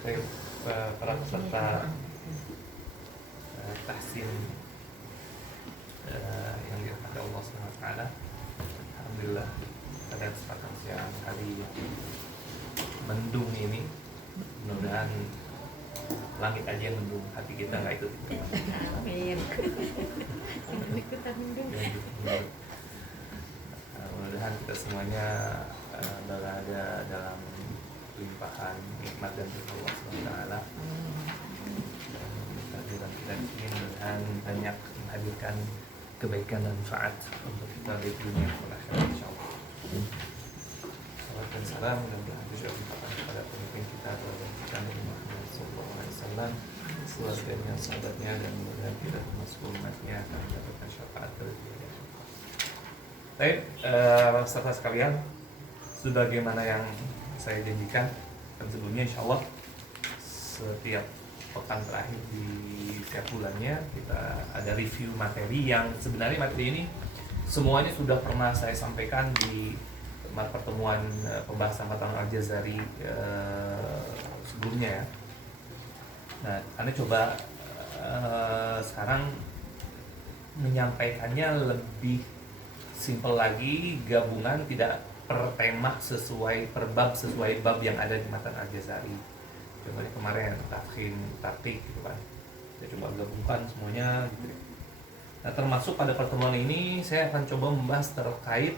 Baik, para peserta tahsin yang dirahmati Allah SWT, alhamdulillah pada kesempatan siang hari yang mendung ini, mudah-mudahan langit aja yang mendung, hati kita nggak ikut. Amin. Ikutan mendung. Mudah-mudahan kita semuanya berada dalam limpahan nikmat dan berkah Allah SWT. Kehadiran kita di sini mudah-mudahan banyak menghadirkan kebaikan dan manfaat untuk kita di dunia dan akhirat insyaallah. Salam dan salam dan berhasil kepada pemimpin kita Nabi Muhammad SAW, keluarganya, sahabatnya, dan mudah-mudahan kita termasuk umatnya akan mendapatkan syafaat dari beliau. Baik, peserta sekalian, sebagaimana yang saya janjikan dan sebelumnya, insya Allah setiap pekan terakhir di setiap bulannya kita ada review materi yang sebenarnya materi ini semuanya sudah pernah saya sampaikan di pertemuan pembahasan matan Al-Jazari sebelumnya ya. Nah, Anda coba sekarang menyampaikannya lebih simpel lagi, gabungan, tidak per tema sesuai, per bab sesuai bab yang ada di matan Al-Jazari. Contohnya kemarin tafkhim, taktik gitu kan. Saya coba gabungkan semuanya gitu. Nah, termasuk pada pertemuan ini saya akan coba membahas terkait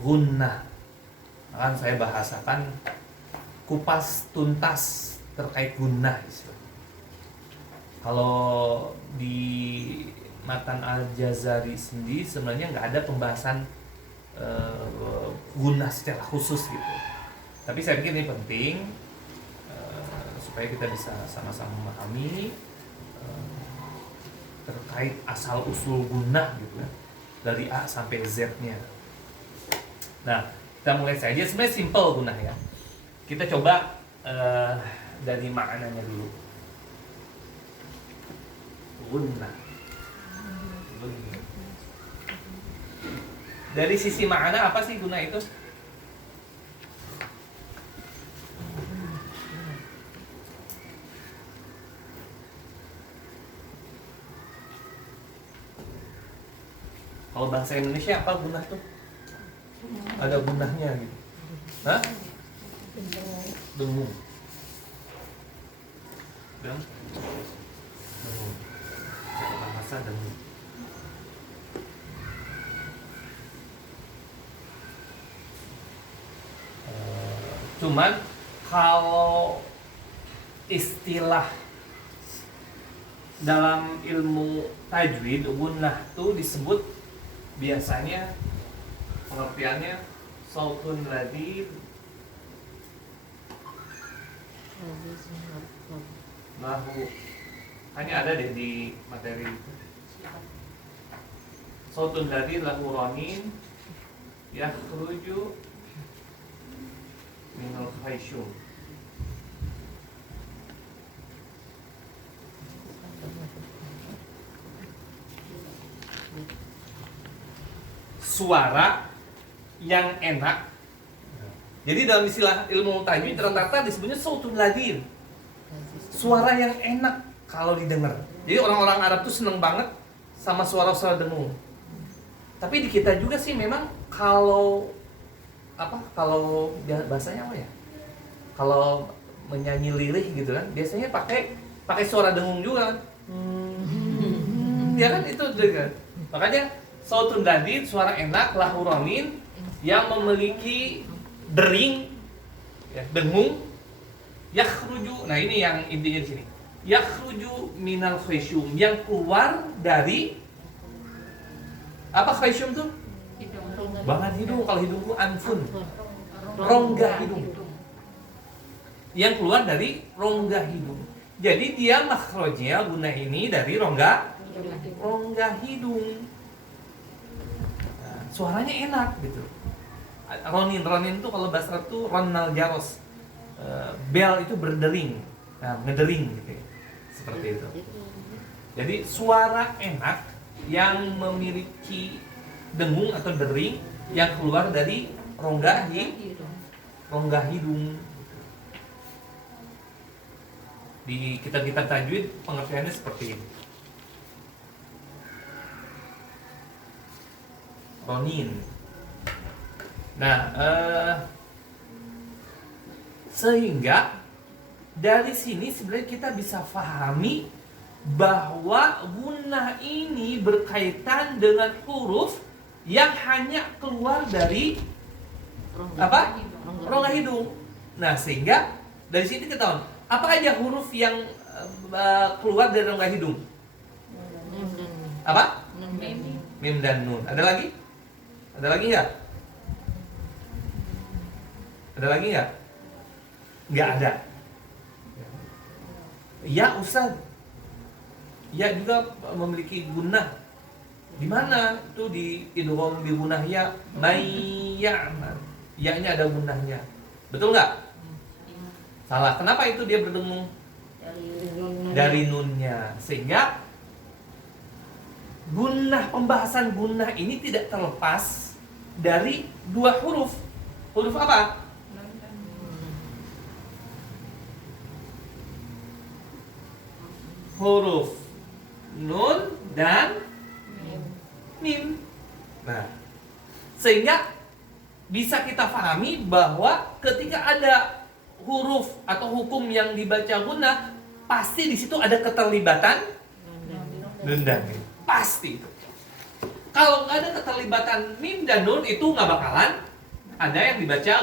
gunnah. Akan saya bahasakan kupas tuntas terkait gunnah istilah. Kalau di matan Al-Jazari sendiri sebenarnya nggak ada pembahasan gunnah secara khusus gitu. Tapi saya pikir ini penting supaya kita bisa sama-sama memahami terkait asal usul gunnah gitu ya, dari A sampai Z-nya. Nah, kita mulai saja. Sebenarnya simple gunnah ya. Kita coba dari maknanya dulu. Gunnah. Dari sisi makna apa sih guna itu? Kalau bahasa Indonesia apa gunah tuh? Ada gunahnya gitu. Hah? Dengung. Dengung. Bahasa dengung. Cuman kalau istilah dalam ilmu tajwid gunnah itu disebut biasanya pengertiannya sautun ladid lahu, hanya ada deh di materi sautun ladid lahu ramin yakhruju minal khayshum. Suara yang enak. Jadi dalam istilah ilmu tajwid rata-rata disebutnya sautun ladin. Suara yang enak kalau didengar. Jadi orang-orang Arab tuh seneng banget sama suara-suara dengung. Tapi di kita juga sih memang kalau bahasanya apa ya? Kalau menyanyi lirih gitu kan, biasanya pakai suara dengung juga kan. Ya kan itu kan. Makanya sautun ladid, suara enak, lahu ramin, yang memiliki dering, ya, dengung, yakhruju. Nah, ini yang intinya di sini. Yakhruju minal khayshum, yang keluar dari apa khayshum tuh? Bangan hidung. Kalau hidung itu anfun, rongga hidung. Yang keluar dari rongga hidung. Jadi dia makhrajnya guna ini dari rongga hidung. Nah, suaranya enak gitu. Ronin itu kalau bahasa Arab tuh ronal jaros. Bel itu berdering. Nah, ngedering gitu ya. Seperti itu. Jadi suara enak yang memiliki dengung atau dering yang keluar dari rongga rongga hidung. Di kitab-kitab tajwid pengertiannya seperti ini. Ronin. Nah, sehingga dari sini sebenarnya kita bisa pahami bahwa gunnah ini berkaitan dengan huruf yang hanya keluar dari apa? Rongga hidung. Nah, sehingga dari sini kita tahu apa aja huruf yang keluar dari rongga hidung? Apa? Mim dan nun. Ada lagi? Ada lagi nggak? Ada lagi nggak? Nggak ada. Ya Ustaz. Ya juga memiliki gunnah. Di mana? Itu di idgham bi gunnah ya, mayyaman. Ya-nya ada gunnahnya. Betul nggak? Salah. Kenapa itu dia berdengung? Dari nunnya. Sehingga gunnah, pembahasan gunnah ini tidak terlepas dari dua huruf. Huruf apa? Huruf nun dan mim. Nah, sehingga bisa kita pahami bahwa ketika ada huruf atau hukum yang dibaca gunnah, pasti di situ ada keterlibatan nun dan mim. Pasti itu. Kalau nggak ada keterlibatan mim dan nun, itu nggak bakalan ada yang dibaca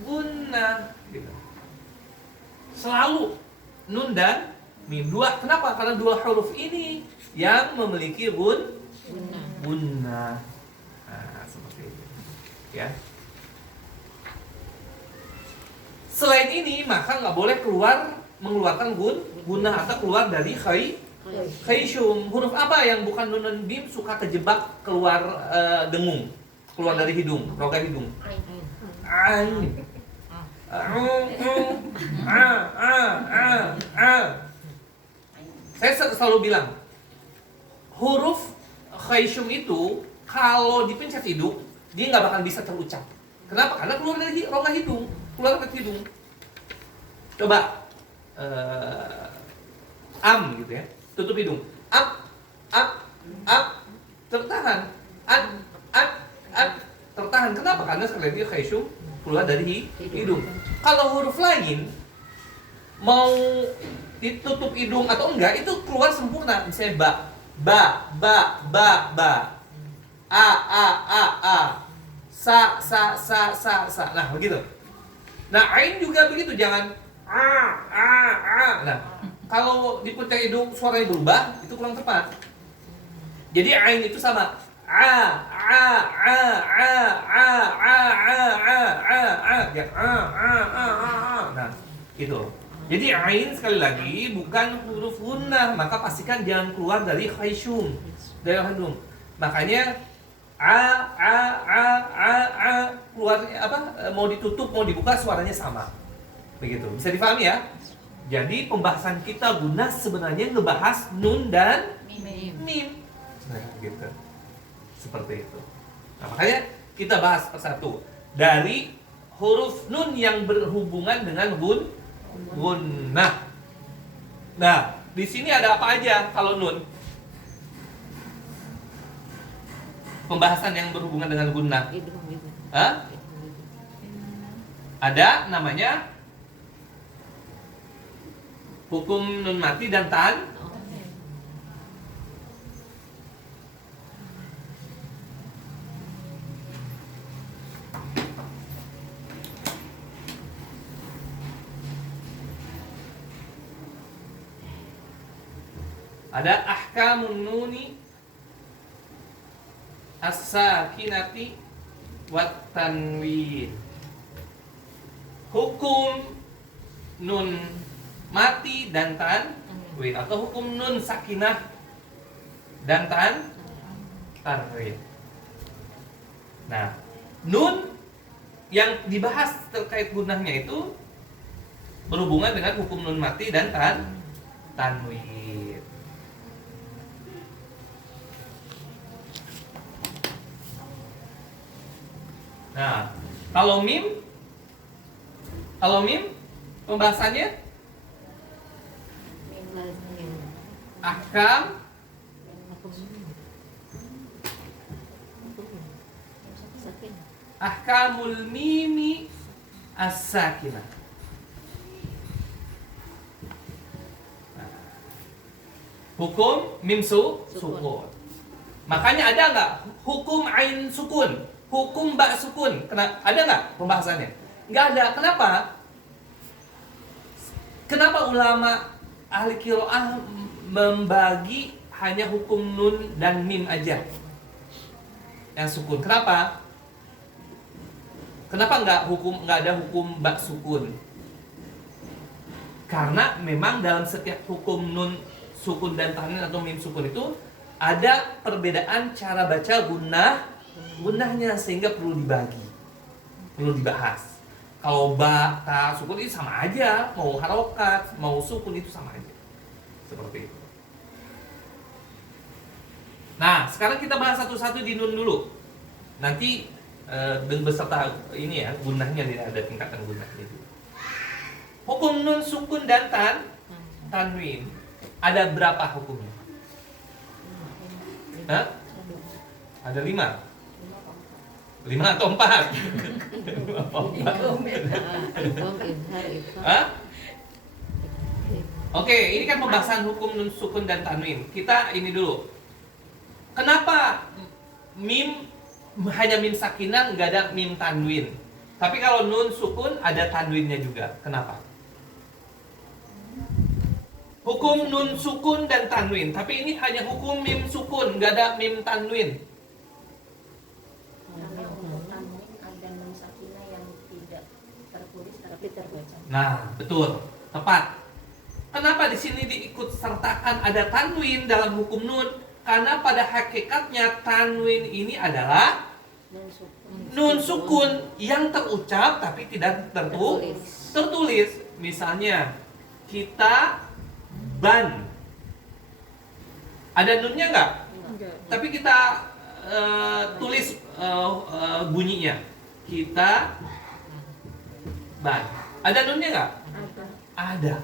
gunnah. Gitu. Selalu nun dan mim dua. Kenapa? Karena dua huruf ini yang memiliki gunnah. Nah, seperti itu. Ya. Selain ini, maka nggak boleh mengeluarkan gunnah atau keluar dari khayshum. Huruf apa yang bukan nun dan mim suka kejebak keluar dengung, keluar dari hidung, rongga hidung? Ain. Saya selalu bilang, huruf khayshum itu kalau dipencet hidung, dia nggak bakal bisa terucap. Kenapa? Karena keluar dari rongga hidung, keluar dari hidung. Coba gitu ya, tutup hidung. Tertahan. Tertahan. Kenapa? Karena sekali lagi khayshum keluar dari hidung. Kalau huruf lain mau ditutup hidung atau enggak, itu keluar sempurna. Misalnya ba. A. Sa. Nah, begitu. Nah, ain juga begitu, jangan Nah, kalau dipencet hidung suaranya berubah, itu kurang tepat. Jadi ain itu sama Nah, itu. Jadi ain sekali lagi bukan huruf gunnah, maka pastikan jangan keluar dari khayshum, dari hidung. Makanya keluarnya apa? Mau ditutup, mau dibuka suaranya sama. Begitu. Bisa dipahami ya? Jadi pembahasan kita gunnah sebenarnya ngebahas nun dan mim. Nah, gitu. Seperti itu. Nah, makanya kita bahas persatu. Dari huruf nun yang berhubungan dengan gunnah. Nah, di sini ada apa aja kalau nun? Pembahasan yang berhubungan dengan gunnah. Ada namanya hukum nun mati dan tan. Ada ahkamun nuni as-sakinati wat tanwin. Hukum nun mati dan tanwin atau hukum nun sakinah dan tanwin. Nah, nun yang dibahas terkait gunnahnya itu berhubungan dengan hukum nun mati dan tanwin. Nah, Kalau mim, pembahasannya ahkam ahkamul mimi as-sakinah. Hukum mim sukun. Makanya ada nggak hukum ain sukun, hukum ba sukun? Ada nggak pembahasannya? Nggak ada. Kenapa? Kenapa ulama ahli qiraah membagi hanya hukum nun dan mim aja yang sukun? Kenapa? Kenapa nggak ada hukum ba sukun? Karena memang dalam setiap hukum nun sukun dan tanwin atau mim sukun itu ada perbedaan cara baca gunnahnya, sehingga perlu dibagi, perlu dibahas. Kalau ba, ta, sukun itu sama aja, mau harokat, mau sukun itu sama aja, seperti itu. Nah, sekarang kita bahas satu-satu di nun dulu. Nanti beserta ini ya, gunnahnya, ada tingkatan gunnahnya dulu. Hukum nun sukun dan tanwin. Ada berapa hukumnya? Hah? Ada 5 atau 4? Hah? Oke, ini kan pembahasan hukum nun sukun dan tanwin. Kita ini dulu. Kenapa mim hanya mim sakinah, nggak ada mim tanwin? Tapi kalau nun sukun ada tanwinnya juga. Kenapa? Hukum nun sukun dan tanwin, tapi ini hanya hukum mim sukun, nggak ada mim tanwin. Ada nun sakinah yang tidak tertulis tapi terbaca. Nah, betul, tepat. Kenapa di sini diikut sertakan ada tanwin dalam hukum nun? Karena pada hakikatnya tanwin ini adalah nun sukun yang terucap tapi tidak tertulis. Misalnya kita ban, ada nunnya nggak? Tapi kita tulis bunyinya. Kita ban. Ada nunnya nggak? Ada.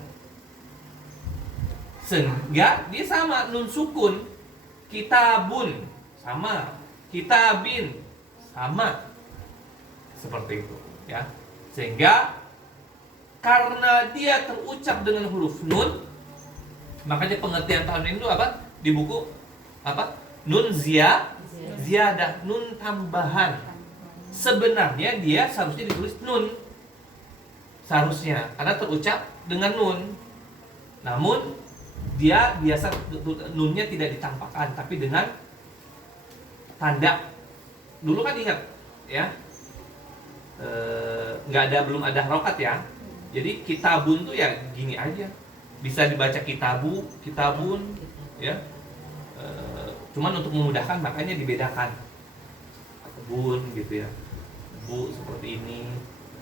Sehingga dia sama, nun sukun. Kitabun sama, kitabin sama, seperti itu, ya. Sehingga karena dia terucap dengan huruf nun, makanya pengertian tanwin itu apa? Di buku apa? Nun ziyadah, nun tambahan. Sebenarnya dia seharusnya ditulis nun. Seharusnya, karena terucap dengan nun. Namun dia biasa nunnya tidak ditampakkan, tapi dengan tanda. Dulu kan ingat, ya, belum ada harokat ya. Jadi kitabun tuh ya gini aja. Bisa dibaca kitabu, kitabun, ya. Cuman untuk memudahkan makanya dibedakan. Bun gitu ya. Bu seperti ini.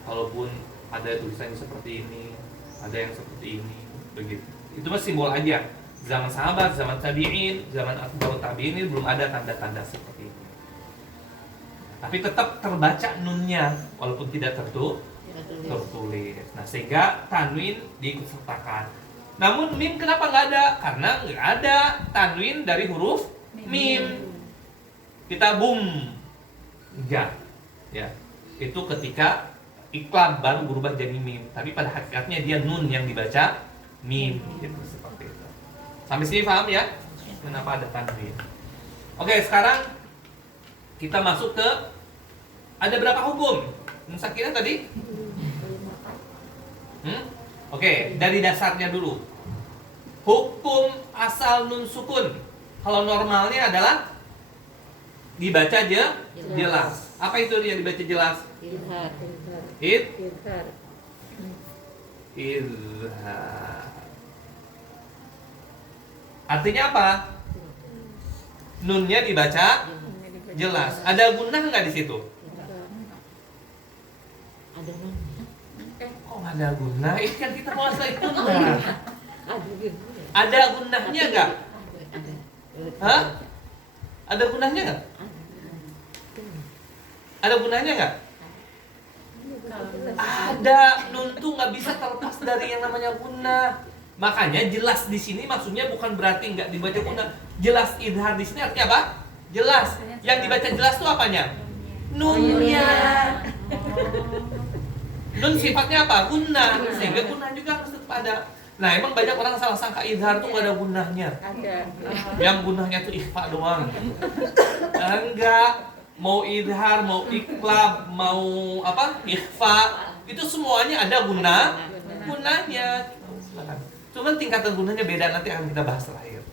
Kalau bun ada tulisannya seperti ini, ada yang seperti ini, begitu. Itu mah simbol aja. Zaman sahabat, zaman tabi'in, zaman atba'ut tabi'in ini belum ada tanda-tanda seperti itu. Tapi tetap terbaca nunnya walaupun tidak tertulis. Nah, sehingga tanwin diikut sertakan. Namun mim kenapa nggak ada? Karena nggak ada tanwin dari huruf mim. Kita bum, enggak, ya. Itu ketika iklab baru berubah jadi mim. Tapi pada hakikatnya dia nun yang dibaca mim, gitu, seperti itu. Sampai sini paham ya? Kenapa ada tanwin? Oke, sekarang kita masuk ke ada berapa hukum? Nun sakinah tadi? Oke, dari dasarnya dulu. Hukum asal nun sukun. Kalau normalnya adalah dibaca jelas. Apa itu yang dibaca jelas? Izhar. Artinya apa? Nunnya dibaca jelas. Ada gunnah nggak di situ? Ada nun. Oh, ada gunnah. Ini kan kita bahas lagi gunnah. Ada gunnahnya nggak? Hah? Ada gunnahnya nggak? Ada gunanya nggak? ada. Nun tuh nggak bisa terlepas dari yang namanya gunnah. Makanya jelas di sini maksudnya bukan berarti nggak dibaca gunnah. Jelas idhar di sini artinya apa? Jelas. Yang dibaca jelas tuh apanya? Nunnya. Nun sifatnya apa? Gunnah. Sehingga gunnah juga harus tetap ada. Nah, emang banyak orang salah sangka idhar tuh nggak ada gunnahnya. Ada. Yang gunnahnya tuh ikhfa doang. Enggak. Mau idhar, mau iqlab, mau apa? Ikhfa, itu semuanya ada gunnahnya. Cuman tingkatan gunnahnya beda, nanti akan kita bahas terakhir.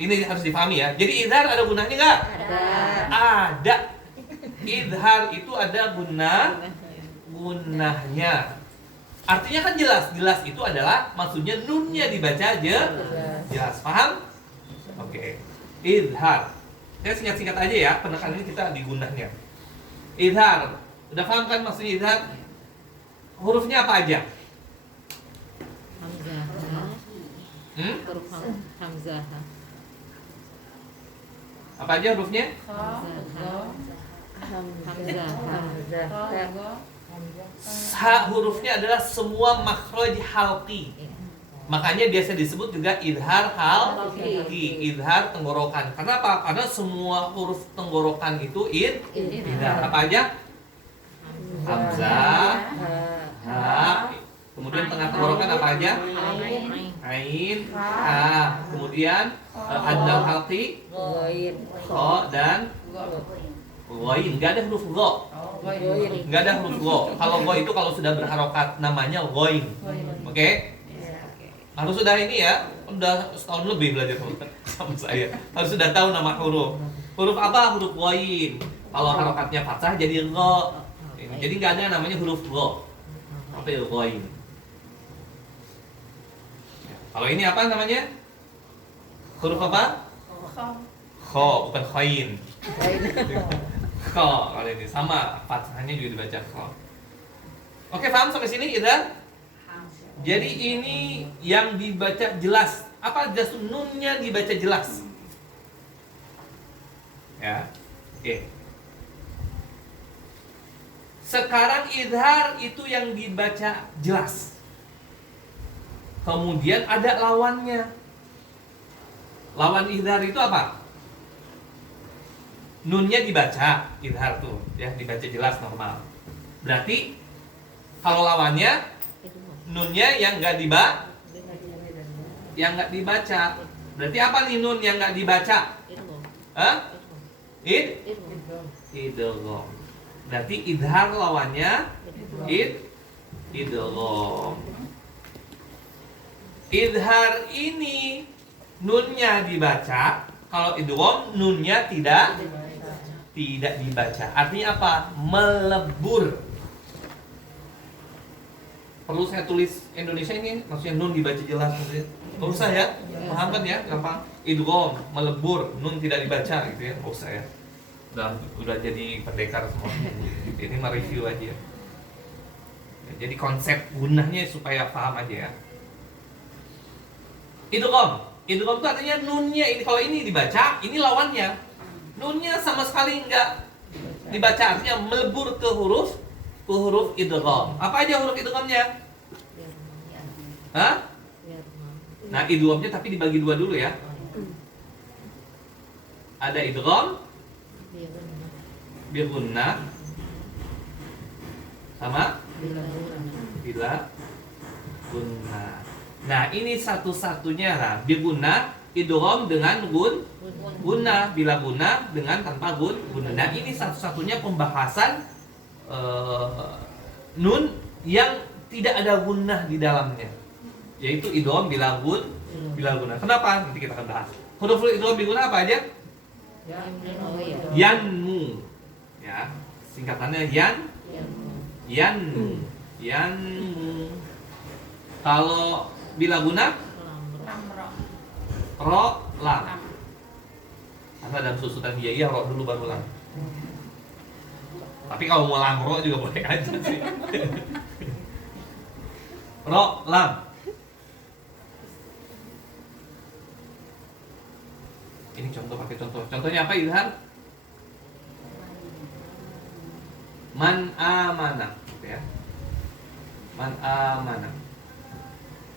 Ini harus dipahami ya. Jadi idhar ada gunnahnya nggak? Ada. Idhar itu ada gunnahnya. Artinya kan jelas itu adalah maksudnya nunnya dibaca aja. Jelas, paham? Oke. Idhar. Saya singkat-singkat aja ya, penekanannya kita di gunnahnya. Idhar. Udah paham kan maksudnya idhar? Hurufnya apa aja? Hamzah. Huruf hamzah. Apa aja hurufnya? Hamzah. Hurufnya adalah semua makhraj halqi. Makanya biasa disebut juga idhar halqi, idhar tenggorokan. Karena apa? Karena semua huruf tenggorokan itu idhar. Apa aja? Hamzah, ha. Kemudian tengah tenggorokan apa aja? Ain, ha. Kemudian hadal halqi, kha dan ghain. Enggak ada huruf gha. Enggak ada huruf gha. Kalau gha itu kalau sudah berharokat namanya ghain. Oke? Harus sudah ini ya, udah setahun lebih belajar sama saya. Harus sudah tahu nama huruf. Huruf apa? Huruf ghain. Kalau harokatnya fathah jadi gha. Jadi nggak ada namanya huruf gha. Apa itu ghain? Kalau ini apa namanya? Huruf apa? Kha, bukan khain. Kha, kalau ini sama fathahnya juga dibaca kha. Oke, paham sampai sini Ida? Jadi ini yang dibaca jelas. Apa jelas? Nunnya dibaca jelas. Ya. Oke. Sekarang idhar itu yang dibaca jelas. Kemudian ada lawannya. Lawan idhar itu apa? Nunnya dibaca, idhar tuh, ya dibaca jelas normal. Berarti kalau lawannya nunnya yang nggak dibaca. Berarti apa nih nun yang nggak dibaca? Hah? Idgham. Berarti idhar lawannya idgham. Idhar ini nunnya dibaca, kalau idgham nunnya tidak dibaca. Artinya apa? Melebur. Perlu saya tulis Indonesia ini maksudnya nun dibaca jelas maksudnya. Nggak usah ya, paham kan ya, gampang. Idgham, melebur, nun tidak dibaca gitu ya, nggak usah ya. Udah jadi pendekar semua. Ini mah review aja. Ya, jadi konsep gunnahnya supaya paham aja ya. Idgham itu artinya nunnya ini, kalau ini dibaca, ini lawannya. Nunnya sama sekali nggak dibaca, artinya melebur ke huruf idgham. Apa aja huruf idghamnya? Hah? Nah, idghamnya tapi dibagi dua dulu ya. Ada idgham bi gunnah sama bila gunnah. Nah, ini satu-satunya lah. Bi gunnah idgham dengan gunnah, bila gunnah dengan tanpa gunnah. Nah, ini satu-satunya pembahasan nun yang tidak ada gunnah di dalamnya, yaitu idgham bila gunnah. Kenapa? Nanti kita akan bahas. Huruf idgham bila gunnah apa aja? Yanmu, ya singkatannya yanmu. Kalau bila gunnah ro lam. Karena dalam susunan iya ro dulu baru lam. Tapi kalau mau lamro juga boleh aja sih. Ro, lam. Ini contoh, pakai contoh. Contohnya apa Ilham? Man amana, gitu ya. Man amana.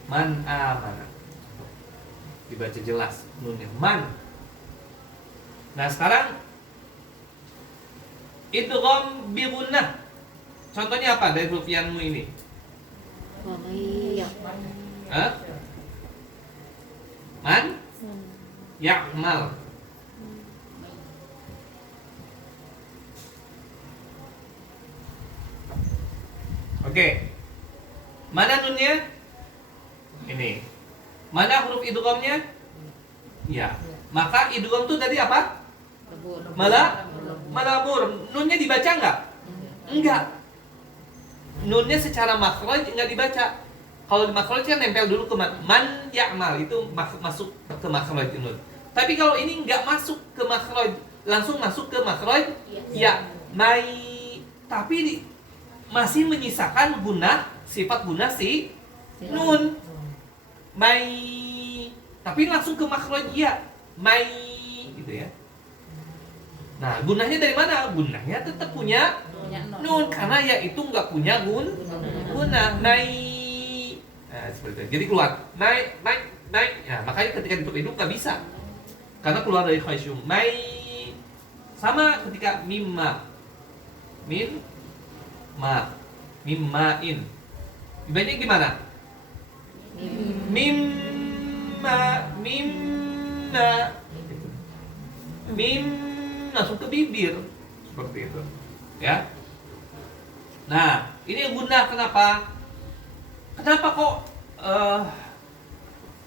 Man amana. Dibaca jelas nunnya. Man. Nah sekarang idgham bi gunnah. Contohnya apa dari huruf yanmu ini? Wa may Hah? Man ya'mal. Oke. Mana nunnya? Ini. Mana huruf idghamnya? Ya. Maka idgham itu tadi apa? Malabur. Nunnya dibaca enggak? Enggak. Nunnya secara makhraj enggak dibaca. Kalau di makhraj kan nempel dulu ke man ya'mal, itu masuk ke makhraj nun. Tapi kalau ini enggak masuk ke makhraj, langsung masuk ke makhraj ya. Tapi masih menyisakan gunnah, sifat gunnah si nun. Tapi langsung ke makhraj ya. Gitu ya. Nah, gunnahnya dari mana? Gunnahnya tetap punya nun karena ya itu nggak punya gunnah. Nah, seperti itu. Jadi keluar naik. Ya, makanya ketika ditutup hidup nggak bisa karena keluar dari khaysyum. Sama ketika mimma, mimmain. Dibacanya gimana? Mim langsung ke bibir seperti itu, ya. Nah, ini yang gunnah. Kenapa kok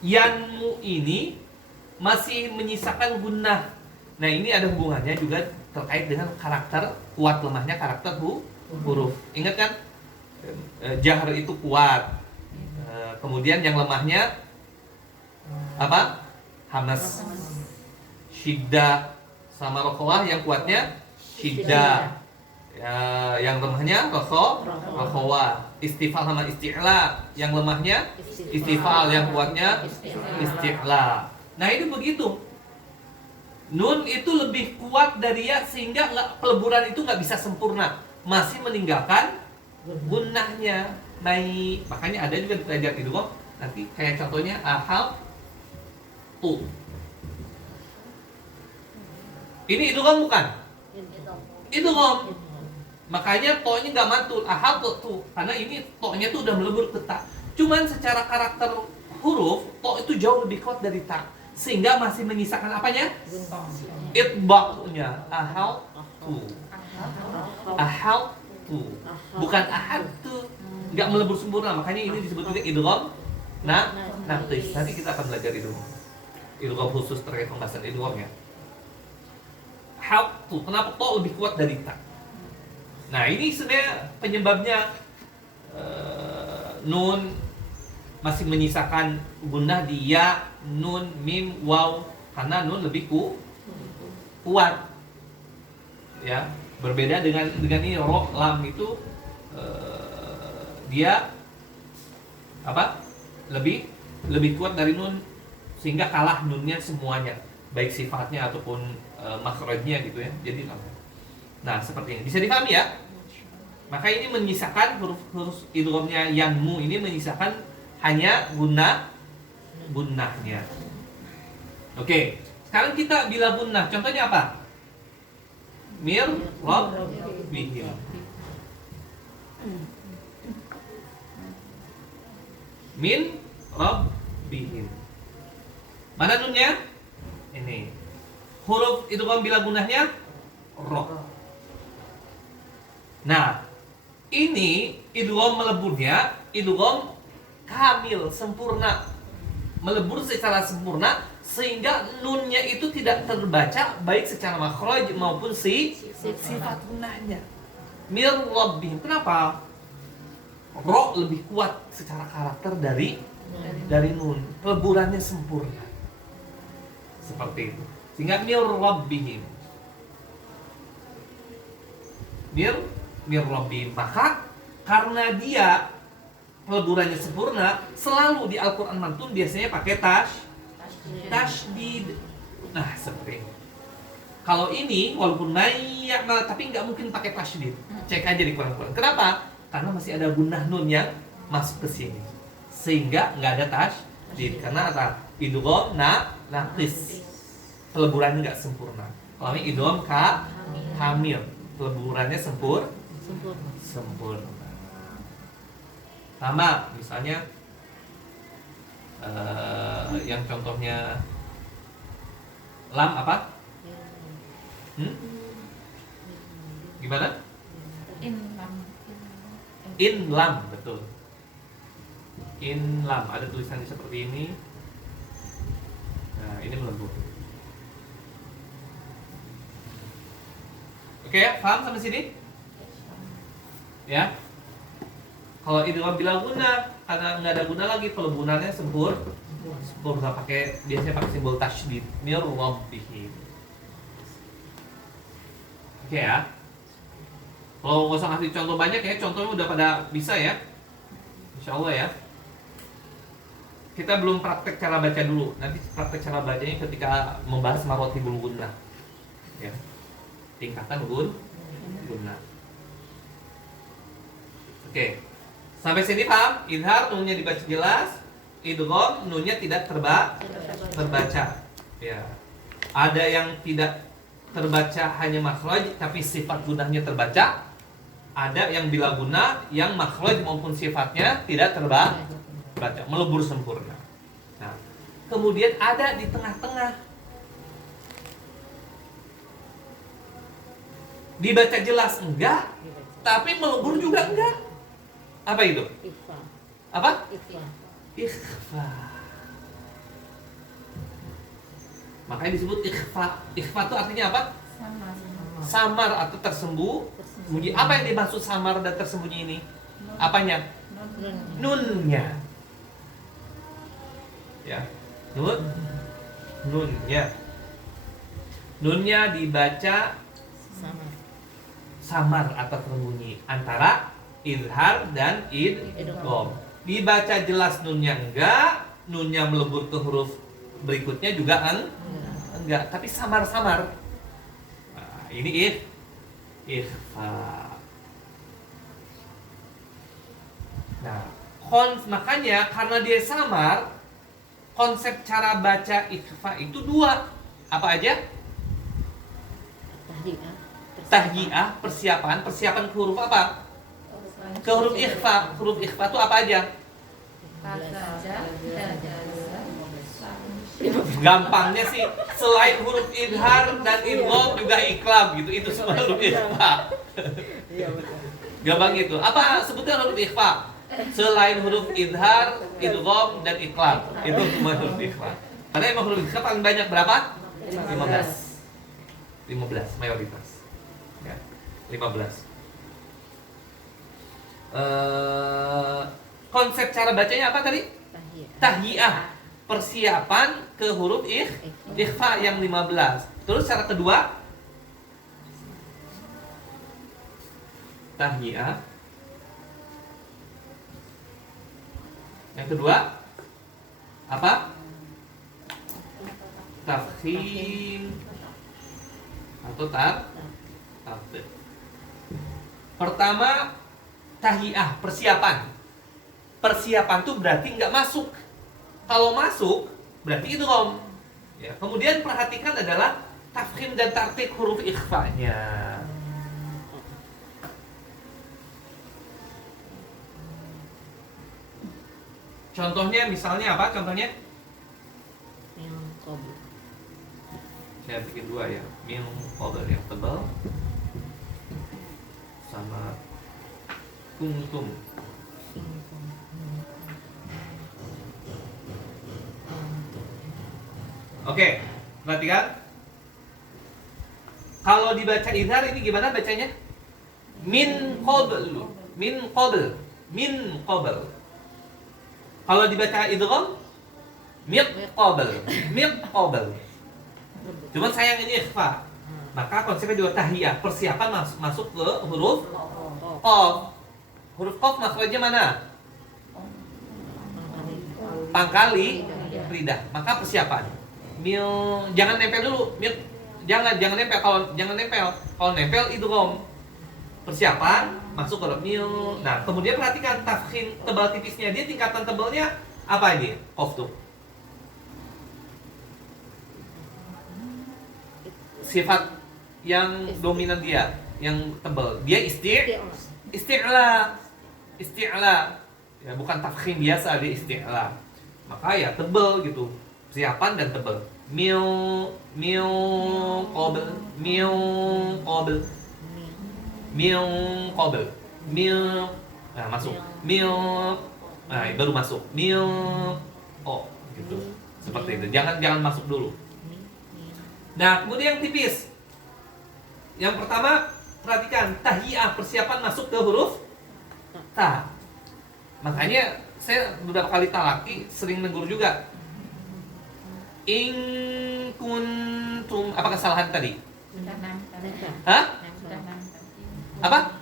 yanmu ini masih menyisakan gunnah? Nah, ini ada hubungannya juga terkait dengan karakter kuat lemahnya karakter huruf. Ingat kan? Jahr itu kuat. Kemudian yang lemahnya apa? Hamas. Syiddah sama rokhawah, yang kuatnya syiddah. Ya, yang lemahnya rokhawah. Istifal sama isti'la, yang lemahnya istifal, yang kuatnya isti'la. Nah, itu begitu. Nun itu lebih kuat dari ya sehingga peleburan itu nggak bisa sempurna, masih meninggalkan gunnahnya. Makanya ada juga di pelajaran idgham nanti kayak contohnya ahal tu. Ini idgham bukan? Idgham. Makanya to-nya nggak mantul, ahal tu, karena ini to-nya tuh udah melebur ke ta. Cuman secara karakter huruf to itu jauh lebih kuat dari ta, sehingga masih menyisakan apanya? Itbaqnya. Ahal tu. Ahal tu. Bukan ahad tu. Nggak melebur sempurna, makanya ini disebut juga idgham naqis. Nanti kita akan belajar idgham khusus terkait pembahasan idgham ya. Ahal tu. Kenapa to lebih kuat dari ta? Nah, ini sebenarnya penyebabnya nun masih menyisakan gunnah di ya, nun, mim, waw, karena nun lebih kuat. Ya, berbeda dengan ini ro, lam itu dia apa? Lebih kuat dari nun sehingga kalah nunnya semuanya, baik sifatnya ataupun makhrajnya gitu ya. Jadi nah, seperti ini. Bisa dipahami ya? Maka ini menyisakan huruf idghamnya yanmu ini menyisakan hanya gunnahnya. Oke. Sekarang kita bila gunnah. Contohnya apa? Mir rabbihim. Min rabbihim. Mana nunnya? Ini. Huruf idgham bila gunnahnya ra. Nah, ini idgham meleburnya idgham kamil, sempurna. Melebur secara sempurna sehingga nunnya itu tidak terbaca baik secara makhraj maupun sifat gunnahnya. Mir rabbihim. Kenapa? Ro lebih kuat secara karakter dari nun. Peleburannya sempurna. Seperti itu. Sehingga mir rabbihim. Mir rabbihim. Maka karena dia peleburannya sempurna, selalu di Al-Quran Mantun biasanya pakai tasydid. Nah, seperti ini. Kalau ini walaupun tapi nggak mungkin pakai tasydid. Cek aja di Quran. Kenapa? Karena masih ada gunnah nun yang masuk ke sini, sehingga nggak ada tasydid karena apa? Idgham naqis, peleburannya nggak sempurna. Kalau ini idgham kamil, peleburannya sempurna. Sama misalnya yang contohnya lam apa? Gimana? In lam, betul. In lam, ada tulisannya seperti ini. Nah, ini melebur. Oke, paham sampai sini? Ya. Kalau idgham bila guna, karena nggak ada guna lagi, peleburannya sempurna, biasanya pakai simbol tasydid, mir rabbihim. Oke ya. Kalau nggak usah ngasih contoh banyak ya, contohnya udah pada bisa ya, insya Allah ya. Kita belum praktek cara baca dulu, nanti praktek cara bacanya ketika membahas marotibul gunnah, ya, tingkatan gunnah. Oke, sampai sini paham? Idhar nunnya dibaca jelas, idgham nunnya tidak terbaca. Ya, ada yang tidak terbaca hanya makhraj tapi sifat gunahnya terbaca. Ada yang bila guna yang makhraj maupun sifatnya tidak terbaca, melebur sempurna. Nah, kemudian ada di tengah-tengah, dibaca jelas enggak, tapi melebur juga enggak. Apa itu? Ikhfa. Apa? Ikhfa. Ikhfa. Makanya disebut ikhfa. Ikhfa itu artinya apa? Samar atau tersembunyi. Apa yang dimaksud samar dan tersembunyi ini? Apanya? Nunnya. Ya. Nunnya. Nunnya dibaca samar atau tersembunyi antara idhar dan idgham. Dibaca jelas nunnya enggak, nunnya melebur ke huruf berikutnya juga enggak, tapi samar-samar. Nah, ini ikhfa. Nah, makanya karena dia samar, konsep cara baca ikhfa itu dua. Apa aja? Tahyi'ah, persiapan ke huruf apa? Ke huruf ikhfa. Huruf ikhfa itu apa aja? Gampangnya sih, selain huruf idhar dan idgham juga iqlab gitu. Itu semua huruf ikhfa. Gampang gitu. Apa sebutnya huruf ikhfa? Selain huruf idhar, idgham dan iqlab. Itu semua huruf ikhfa. Karena emang huruf ikhfa paling banyak berapa? 15 mayoritas. Ya, 15. Konsep cara bacanya apa tadi? Tahyi'ah, persiapan ke huruf ikhfa yang 15. Terus cara kedua, tahyi'ah. Yang kedua apa? Tafkhim atau tartib. Pertama, tahyi'ah, persiapan. Persiapan tuh berarti nggak masuk. Kalau masuk berarti idgham. Ya, kemudian perhatikan adalah tafkhim dan tartib huruf ikhfanya. Contohnya misalnya apa? Contohnya? Saya bikin dua ya. Min qabl yang tebal sama kuntum. Oke, perhatikan. Kalau dibaca idhar ini gimana bacanya? Min qabl. Min qabl. Min qabl. Kalau dibaca idgham, min qabl. Min qabl. Cuman sayang ini ikhfa. Maka konsepnya dua tahiyah, persiapan masuk ke huruf qaf. Huruf qaf makhrajnya mana? Pangkali lidah. Maka persiapan. Jangan nempel dulu. Jangan nempel. Kalau nempel idgham. Persiapan masuk ke mil. Nah, kemudian perhatikan tafkhim tebal tipisnya. Dia tingkatan tebalnya apa ini? Qaf tuh. Sifat yang dominan dia, yang tebal. Dia isti'la. Ya, bukan tafkhim biasa, dia isti'la. Maka ya tebal gitu. Persiapan dan tebal. Mil qabl. Nah, masuk. Nah, baru masuk. Gitu. Seperti itu. Jangan masuk dulu. Nah, kemudian yang tipis. Yang pertama, perhatikan tahiyah, persiapan masuk ke huruf ta. Makanya saya beberapa kali talaki sering negur juga. In kuntum, apa kesalahan tadi? Sudah nempel. Hah? Sudah nempel. Apa?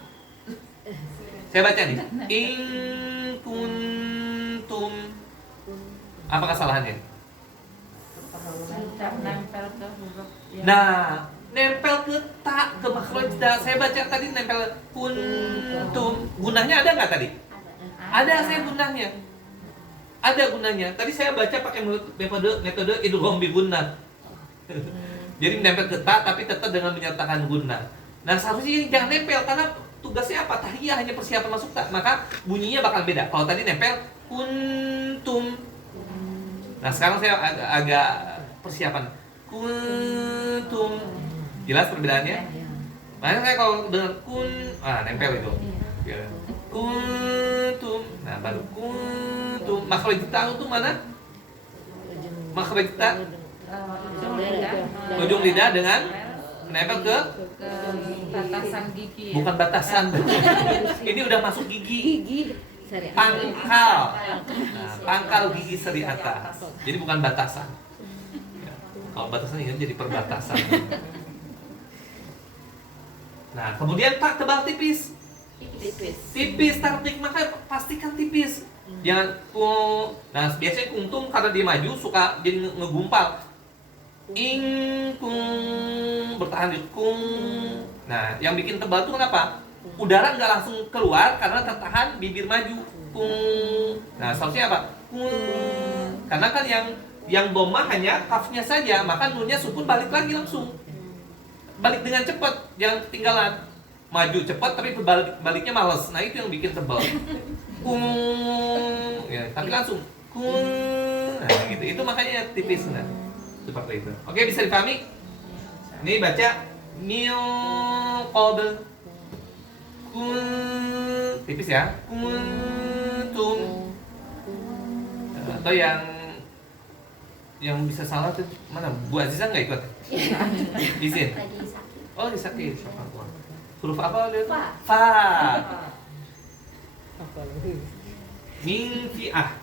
Saya baca nih. In kuntum. Apa kesalahannya? Sudah nempel ke huruf yang Nah, nempel ke ta, ke makhraj ta. Saya baca tadi nempel kuntum. Gunanya ada nggak tadi? Ada, saya gunanya. Ada gunanya. Tadi saya baca pakai metode idgham bi gunnah. Jadi nempel ke ta tapi tetap dengan menyertakan gunnah. Nah, seharusnya jangan nempel karena tugasnya apa? Tahiyah hanya persiapan masuk ta, maka bunyinya bakal beda. Kalau tadi nempel kuntum. Nah, sekarang saya agak persiapan kuntum. Jelas perbedaannya? Makanya saya kalau dengar nempel itu. Ya. Kuntum. Nah, baru kuntum. Makhraj ta itu mana? Makhraj ta ujung lidah dengan menempel ke batasan gigi. Ya? bukan batasan. Ini udah masuk gigi. Seri Pangkal. Nah, pangkal gigi seri atas. Jadi bukan batasan. Ya. Kalau batasan ini jadi perbatasan. Nah, kemudian tak tebal tipis. Tipis tartik, maka pastikan tipis. Jangan nah, biasanya kuntum karena dia maju suka dia ngegumpal. Bertahan di kung. Nah, yang bikin tebal itu kenapa? Udara nggak langsung keluar karena tertahan bibir maju. Kung. Nah, seharusnya apa? Kung. Karena kan yang dhammah hanya kafnya saja, maka nunnya sukun balik lagi langsung. Balik dengan cepat, jangan ketinggalan. Maju cepat tapi baliknya males. Nah, itu yang bikin tebal. Kung. Ya, tapi langsung kung. Nah, gitu. Itu makanya tipis nah. Seperti itu. Oke, bisa dipahami? Ini baca mil qabl. Tipis ya. Kuntum. Atau yang bisa salah tuh mana? Bu Aziza nggak ikut? Izin. Tadi sakit. Oh, disakit. Huruf apa dia? Fa. Fa. Min fi'ah.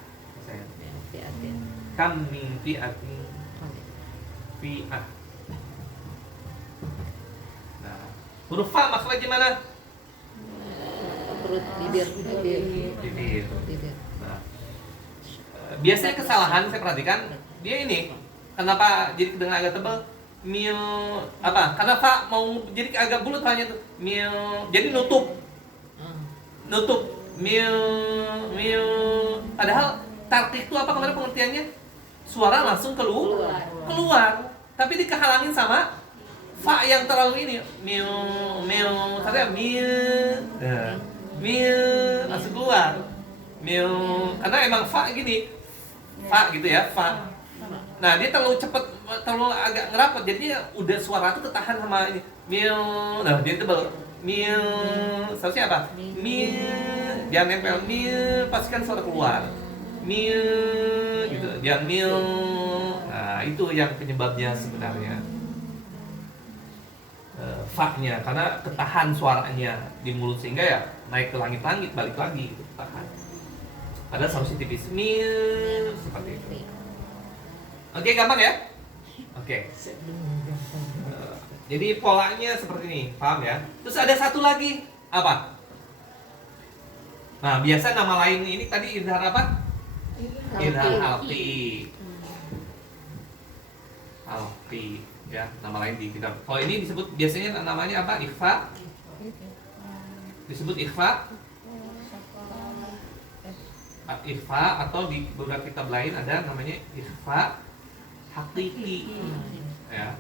Kam min fi'atin. Fi'ah. Nah, huruf fa makhrajnya mana? perut bibir. Bibir. Nah, biasanya kesalahan saya perhatikan dia ini kenapa jadi kedengaran agak tebal mil apa karena fa mau jadi agak bulat hanya tuh mil jadi nutup mil padahal tartik itu apa kemarin pengertiannya suara langsung keluar tapi dikehalangin sama fa yang terlalu ini mil katanya mil langsung keluar mil karena emang fa gini fa gitu ya fa. Nah, dia terlalu cepat, terlalu agak ngerapat, jadinya udah suara tuh ketahan sama ini. Mil, nah dia tebal. Mil, seharusnya apa? Mil, jangan nempel. Mil, pastikan suara keluar. Mil, gitu. Jangan mil. Nah, itu yang penyebabnya sebenarnya. Fa-nya, karena ketahan suaranya di mulut sehingga ya naik ke langit-langit, balik lagi, gitu, ketahan. Padahal seharusnya tipis. Mil, seperti itu. Oke, gampang ya? Oke. Jadi polanya seperti ini, paham ya? Terus ada satu lagi, apa? Nah, biasa nama lain ini tadi izhar apa? Izhar halqi. Halqi, ya, nama lain di kitab. Kalau ini disebut biasanya namanya apa? Ikhfa disebut ikhfa. Ikhfa atau di beberapa kitab lain ada namanya ikhfa hakiki. Ya.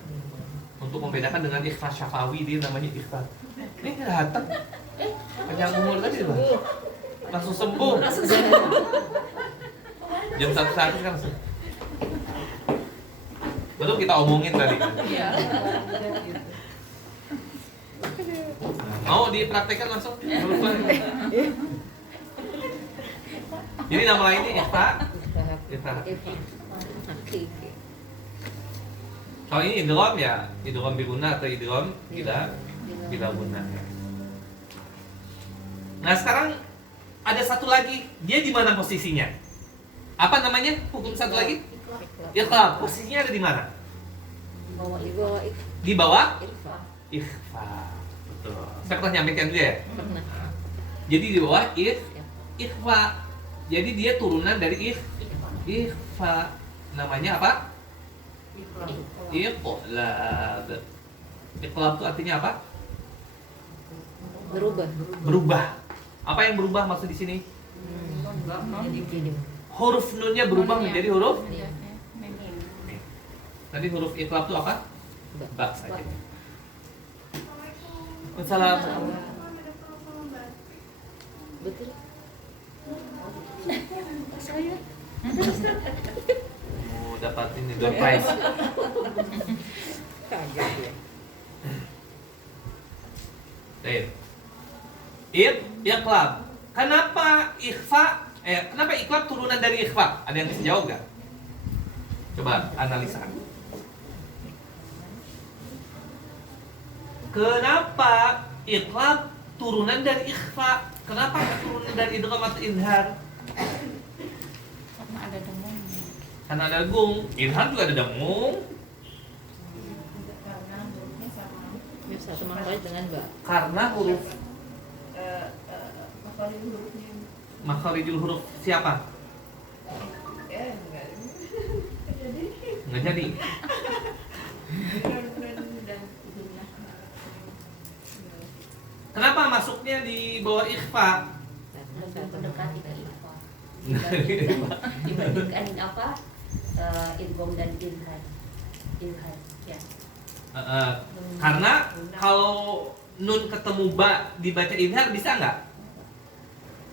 Untuk membedakan dengan ikhfa syafawi, dia namanya ikhfa. Ini datang. Panjang umur tadi lah. Langsung sembuh. Jam 1 kan langsung. Baru kita omongin tadi. Mau dipraktekkan langsung? Jadi nama lainnya ikhfa. Ikhfa. Hakiki. Kalau ini idgham ya, idgham bi gunnah atau idgham bila gunnah. Nah, sekarang ada satu lagi. Dia di mana posisinya? Apa namanya? Hukum satu lagi? Ikhfa. Posisinya ada di mana? Di bawah Di bawah ikhfa. ikhfa. Betul. Saya pernah nyampaikan dulu ya. Pernah. Jadi di bawah ikhfa. Jadi dia turunan dari ikhfa. Namanya apa? Iqlab. Iqlab itu artinya apa? Berubah. Berubah. Apa yang berubah maksud di sini? Jadi Huruf nunnya berubah menjadi huruf. Iya. Tadi huruf iqlab itu apa? Ba. Ba saja. Wassalam. Betul. Oh, dapat ini door prize. Kaget ya. Baik. Iqlab. Kenapa kenapa iqlab turunan dari ikhfa? Ada yang bisa jawab nggak? Coba analisa. Kenapa iqlab turunan dari ikhfa? Kenapa turunan dari idgham atau izhar? Karena ada dengung. Karena ada gung. Izhar juga ada dengung. Karena hurufnya sama. Satu makhraj dengan ba. Karena huruf Makhluk hurufnya. makharijul huruf siapa? Enggak. Nggak jadi. Dan gunnah. Kenapa masuknya di bawah ikhfa? Lebih mendekati ke ikhfa. Dibandingkan apa? Idgham dan izhar. Izhar, ya. Karena kalau nun ketemu ba dibaca izhar bisa nggak?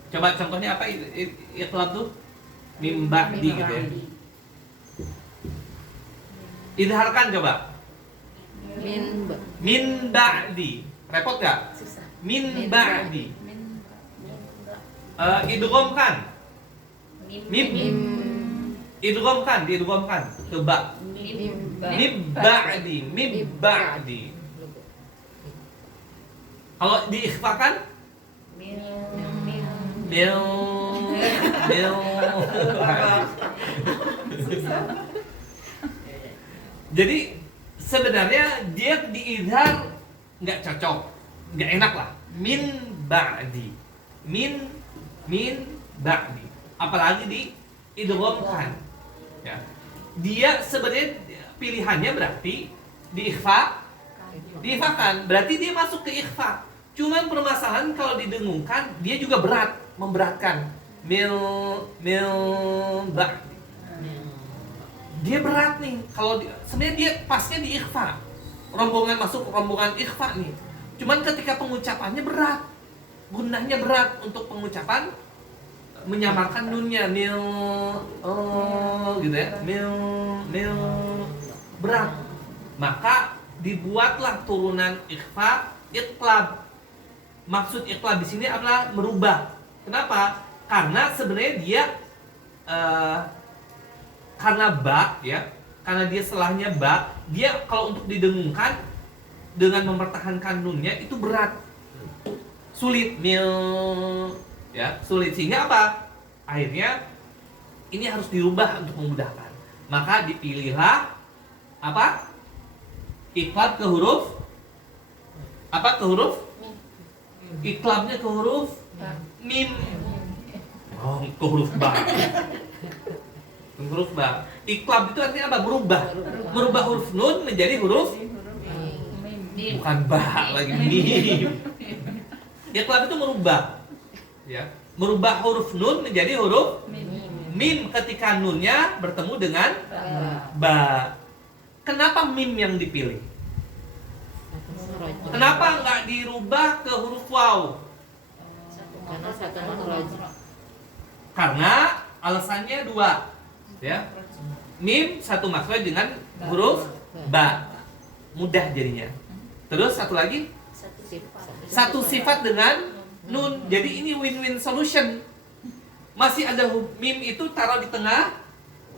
Coba contohnya apa iqlab tuh? Mim ba'di gitu ya. Izharkan coba. Min ba. Min ba'di. Repot nggak? Susah. Min ba'di. Idghamkan. Mim. Idghamkan ke ba. Mim ba'di. Kalau diikhfakan Mil. Jadi sebenarnya dia diizhar nggak cocok, nggak enak lah. Min ba'di. Min ba'di. Apalagi di idghamkan. Ya. Dia sebenarnya pilihannya berarti diikhfakan. Berarti dia masuk ke ikhfa. Cuman permasalahan kalau didengungkan dia juga berat, memberatkan. Mil ba'di. Dia berat nih. Kalau sebenarnya dia pasnya di ikhfa. Rombongan masuk rombongan ikhfa nih. Cuman ketika pengucapannya berat. Gunnahnya berat untuk pengucapan, menyamarkan nunnya mil gitu ya. Mil berat. Maka dibuatlah turunan ikhfa iqlab. Maksud iqlab di sini adalah merubah. Kenapa? Karena sebenarnya dia karena ba ya, karena dia setelahnya ba, dia kalau untuk didengungkan dengan mempertahankan nunnya itu berat, sulit ya, sulit, sehingga apa? Akhirnya ini harus dirubah untuk memudahkan. Maka dipilihlah apa? Iqlab ke huruf apa? Ke huruf iqlabnya ke huruf mim. Oh, ke huruf ba. Huruf ba. Iqlab itu artinya apa? Berubah. Merubah huruf nun menjadi huruf bukan ba lagi, mim. Iqlab itu merubah, ya, merubah huruf nun menjadi huruf mim ketika nunnya bertemu dengan ba. Kenapa mim yang dipilih? Kenapa nggak dirubah ke huruf waw? Karena satu makhraj. Karena alasannya dua, ya. Mim satu makhraj dengan huruf ba, mudah jadinya. Terus satu lagi, satu sifat dengan nun. Jadi ini win-win solution. Masih ada mim itu taruh di tengah,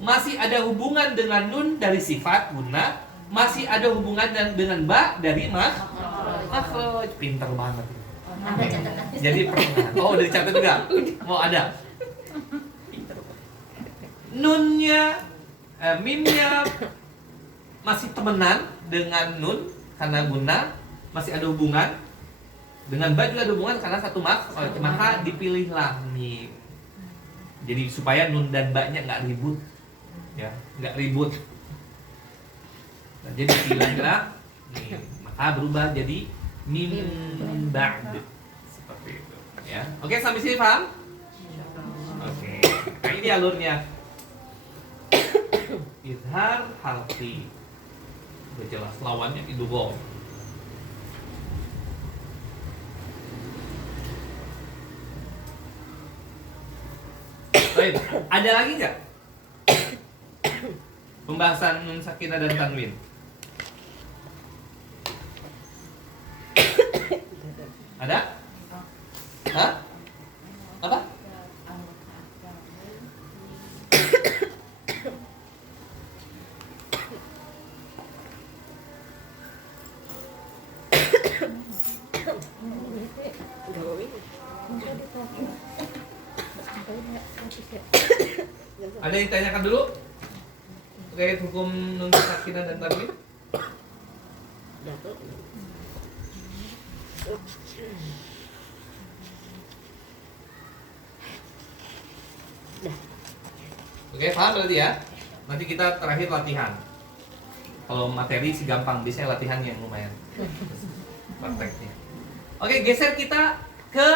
masih ada hubungan dengan nun dari sifat guna, masih ada hubungan dengan ba dari makhraj. Pintar banget. Ada catatan. Jadi pertengahan. Oh, udah dicatat juga? Mau ada? Nunnya, mimnya masih temenan dengan nun karena guna, masih ada hubungan. Dengan ba juga ada hubungan karena satu makhraj, maka dipilihlah mim. Jadi supaya nun dan ba-nya nggak ribut, ya, nggak ribut. Nah, jadi pilihlah mim, maka berubah jadi mim ba'd, seperti itu, ya. Oke, sampai sini paham? Oke, nah ini alurnya. Izhar harfi, udah jelas lawannya idgham. Baik, ada lagi nggak pembahasan nun sakinah dan tanwin? Ada? Hah? Apa? Ada yang tanyakan dulu terkait hukum nun sakinah dan tanwin? Oke, paham berarti ya? Nanti kita terakhir latihan. Kalau materi sih gampang, biasanya latihan yang lumayan prakteknya. Oke, geser kita ke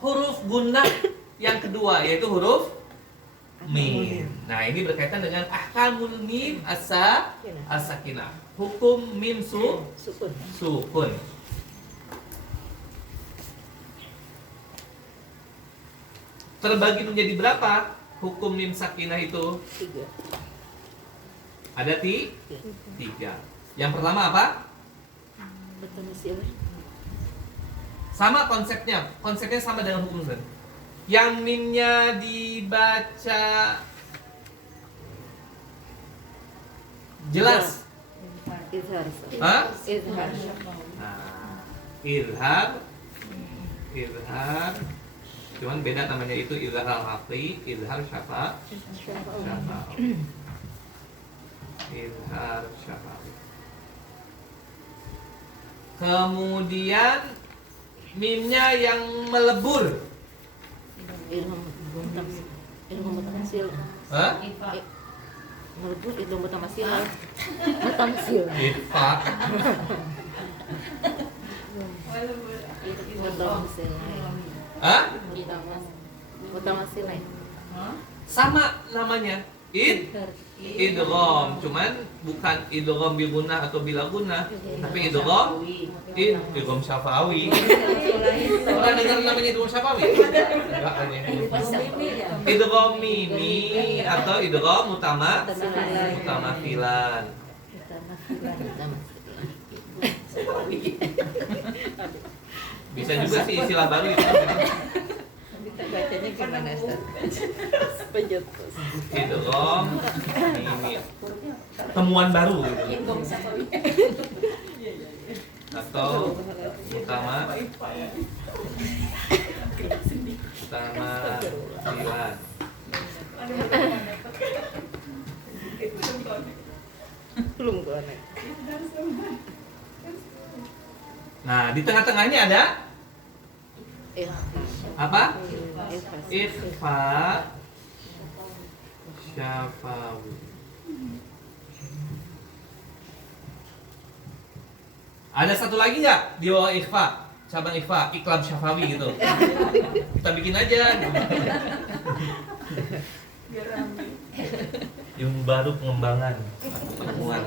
huruf gunnah yang kedua, yaitu huruf mim. Nah, ini berkaitan dengan ahkamul mim as-sakinah. Hukum mim sukun. Terbagi menjadi berapa hukum mim sakinah itu? 3. Ada 3. Yang pertama apa? Bertemasil. Sama konsepnya sama dengan hukum sun. Yang mimnya dibaca jelas. Izhar. Hah? Izhar. Nah, izhar. Cuman beda namanya, itu izhar al-hafi, izhar syafa. Izhar syafa. Kemudian mimnya yang melebur. Ilham bertemasil. Hah? Melebur ilham bertemasil. Bertemasil. Ifa. Bertemasil. Hah? Bertemasil. Sama namanya. Idgham, cuman bukan idgham bil gunnah atau bila gunnah, tapi idgham syafawi. Pernah dengar namanya idgham syafawi? Enggak kan ya? Idgham mimi atau idgham mutamathilan. Bisa juga sih istilah baru itu. Kita bacanya gimana, Ustaz? Penjetus. Idgham mimi. Temuan baru gitu. Atau mutamatilan. Belum konek. Nah, di tengah-tengahnya ada apa? Ikhfa syafawi. Ada satu lagi nggak di bawah ikhfa cabang ikhfa, Iqlab Syafawi gitu. Kita bikin aja. Yang baru pengembangan atau penemuan.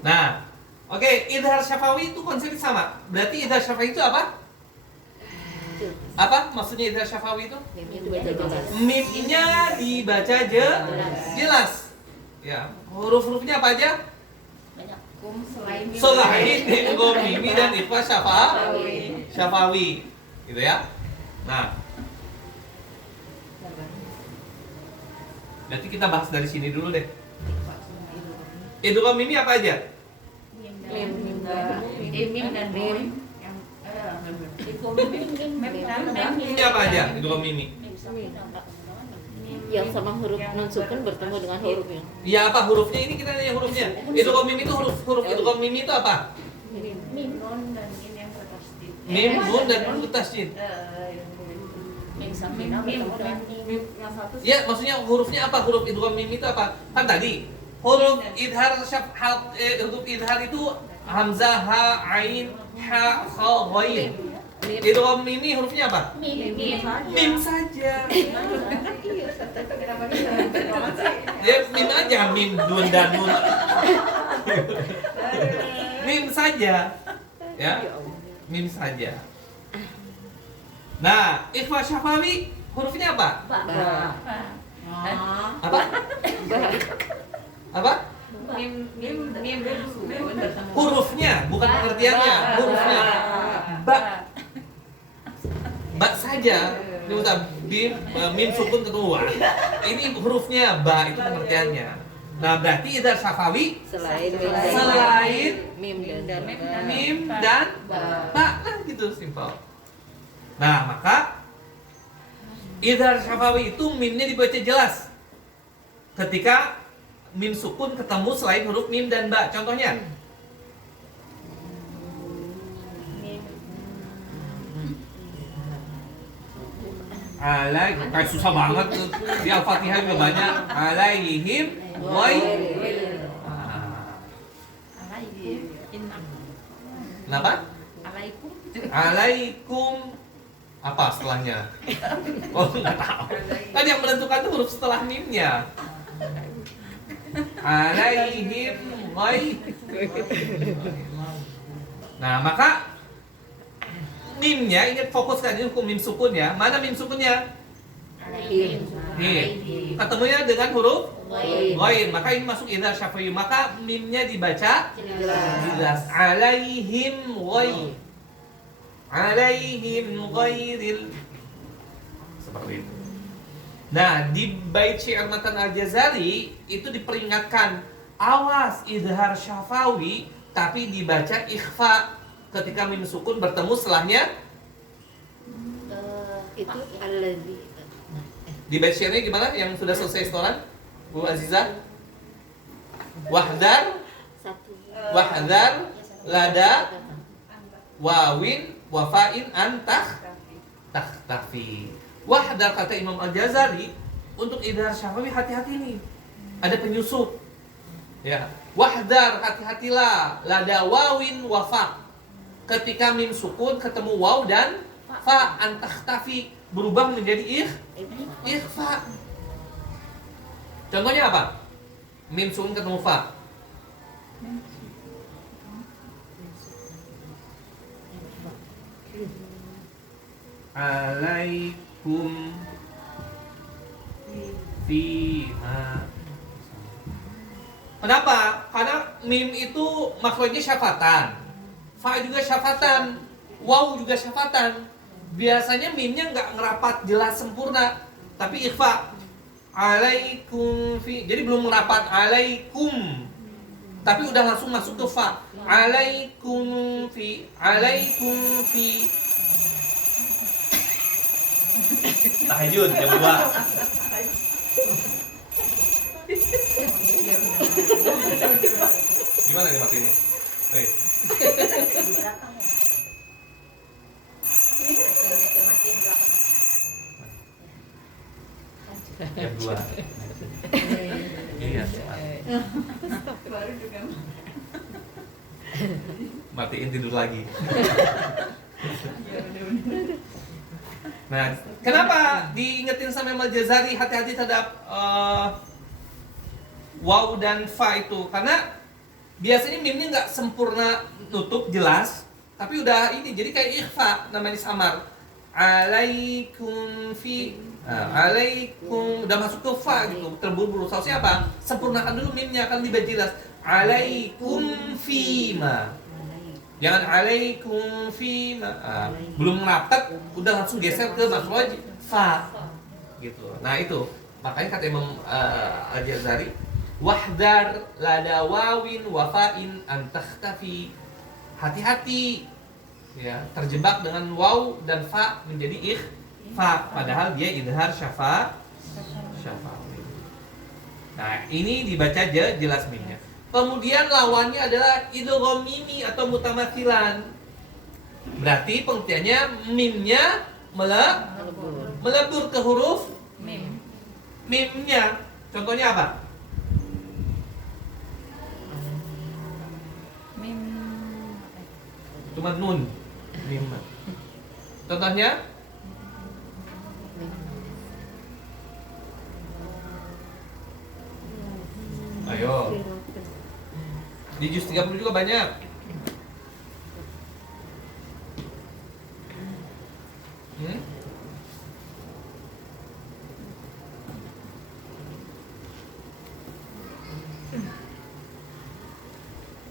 Nah, oke, idhar syafawi itu konsepnya sama. Berarti idhar syafawi itu apa? Apa maksudnya idhar syafawi itu? Mimnya dibaca jelas. Mimnya dibaca jelas. Ya, huruf-hurufnya apa aja? Banyak. Selain Selain idgham mimi dan ikhfa syafawi. Gitu ya. Nah, berarti kita bahas dari sini dulu deh. Idgham mimi apa aja? mim dan mim yang Ini apa aja? Idgham mimi. Yang sama huruf nun sukun bertemu dengan huruf yang Ya apa hurufnya ini kita nanya hurufnya. Idgham mimi itu huruf idgham mimi itu apa? mim non dan mim yang bertasydid. Mim, nun dan nun bertasydid. Mim sakinah bertemu dengan mim. Ya, maksudnya hurufnya apa? Huruf idgham mimi itu apa? Kan tadi huruf idhar huruf idhar itu hamzah, ha, ain, ha, kha, ghain. Idgham mimi hurufnya apa? Mim saja. Ya, mim aja, mim, dun dan nun. Mim saja. Ya. Mim saja. Nah, ikhfa syafawi hurufnya apa? Apa? Apa? Hurufnya, bukan pengertiannya. Hurufnya. Ba. Ba saja. Ini bukan bim, mim sukun ketemu wa. Ini hurufnya ba, itu pengertiannya. Nah, berarti idhar syafawi selain mim dan mim mim dan ba. Nah, gitu simpel. Nah, maka idhar syafawi itu mimnya dibaca jelas ketika mim sukun ketemu selain huruf mim dan ba. Contohnya kayak susah banget tuh. Di Al-Fatihah juga banyak. Alaihim Kenapa? Alaikum apa setelahnya? Oh, nggak tahu. Kan yang menentukan tuh huruf setelah mimnya. Alaihim Nah, maka mimnya ingat fokuskan ini hukum mim sukun ya. Mana mim sukunnya? Him. Ketemunya dengan huruf ghain. Maka ini masuk idhar syafawi. Maka mimnya dibaca jelas. Alaihim ghain. Alaihim ghairil. Seperti itu. Nah, di bait syair Matan Al-Jazari itu diperingatkan, awas idhar syafawi tapi dibaca ikhfa ketika mim sukun bertemu setelahnya. itu alladzi Di bait syairnya gimana yang sudah selesai setoran? Bu Azizah? Wahdar lada wawin wafain antah takhtafi. Wahdar kata Imam Al-Jazari untuk idhar syafawi hati-hati nih. Ada penyusup. Ya, wahdar hati-hatilah lada wawin wafa. Ketika mim sukun ketemu waw dan fa antakhtafi berubah menjadi ikhfa. Contohnya apa? Mim sukun ketemu fa. Alaikum fima. Kenapa? Karena mim itu makhluknya syafatan, fa juga syafatan, waw juga syafatan. Biasanya mimnya nggak ngerapat jelas sempurna, tapi ikhfa. Alaikum fi. Jadi belum ngerapat alaikum, tapi udah langsung masuk ke fa. Alaikum fi. Alaikum fi. Tahajud jam 2. Gimana nih matinya? Hei. Di belakang ya. Makin belakang. Jam 2. Iya, cepat. matiin tidur lagi. Nah, kenapa diingetin sama Imam Al-Jazari hati-hati terhadap waw dan fa itu? Karena biasanya mimnya nggak sempurna nutup jelas, tapi udah ini jadi kayak ikhfa, namanya samar. Alaikum fi, alaikum udah masuk ke fa gitu, terburu-buru. Seharusnya apa? Sempurnakan dulu mimnya, akan lebih jelas. Alaikum fima. Jangan alaikum fima. Belum rapat udah langsung geser ke makhraj fa. Gitu. Nah, itu. Makanya kata Imam Al-Jazari, wahdar lada wawin wafa'in an takhtafi. Hati-hati ya, terjebak dengan waw dan fa menjadi ikhfa, padahal dia idhar syafawi. Nah, ini dibaca jelas mimnya. Kemudian lawannya adalah idgham mimi atau mutamathilan. Berarti pengertiannya mimnya melebur ke huruf mimnya. Contohnya apa? Cuma nun. Mim. Contohnya? Ayo. Di juz 30 juga banyak.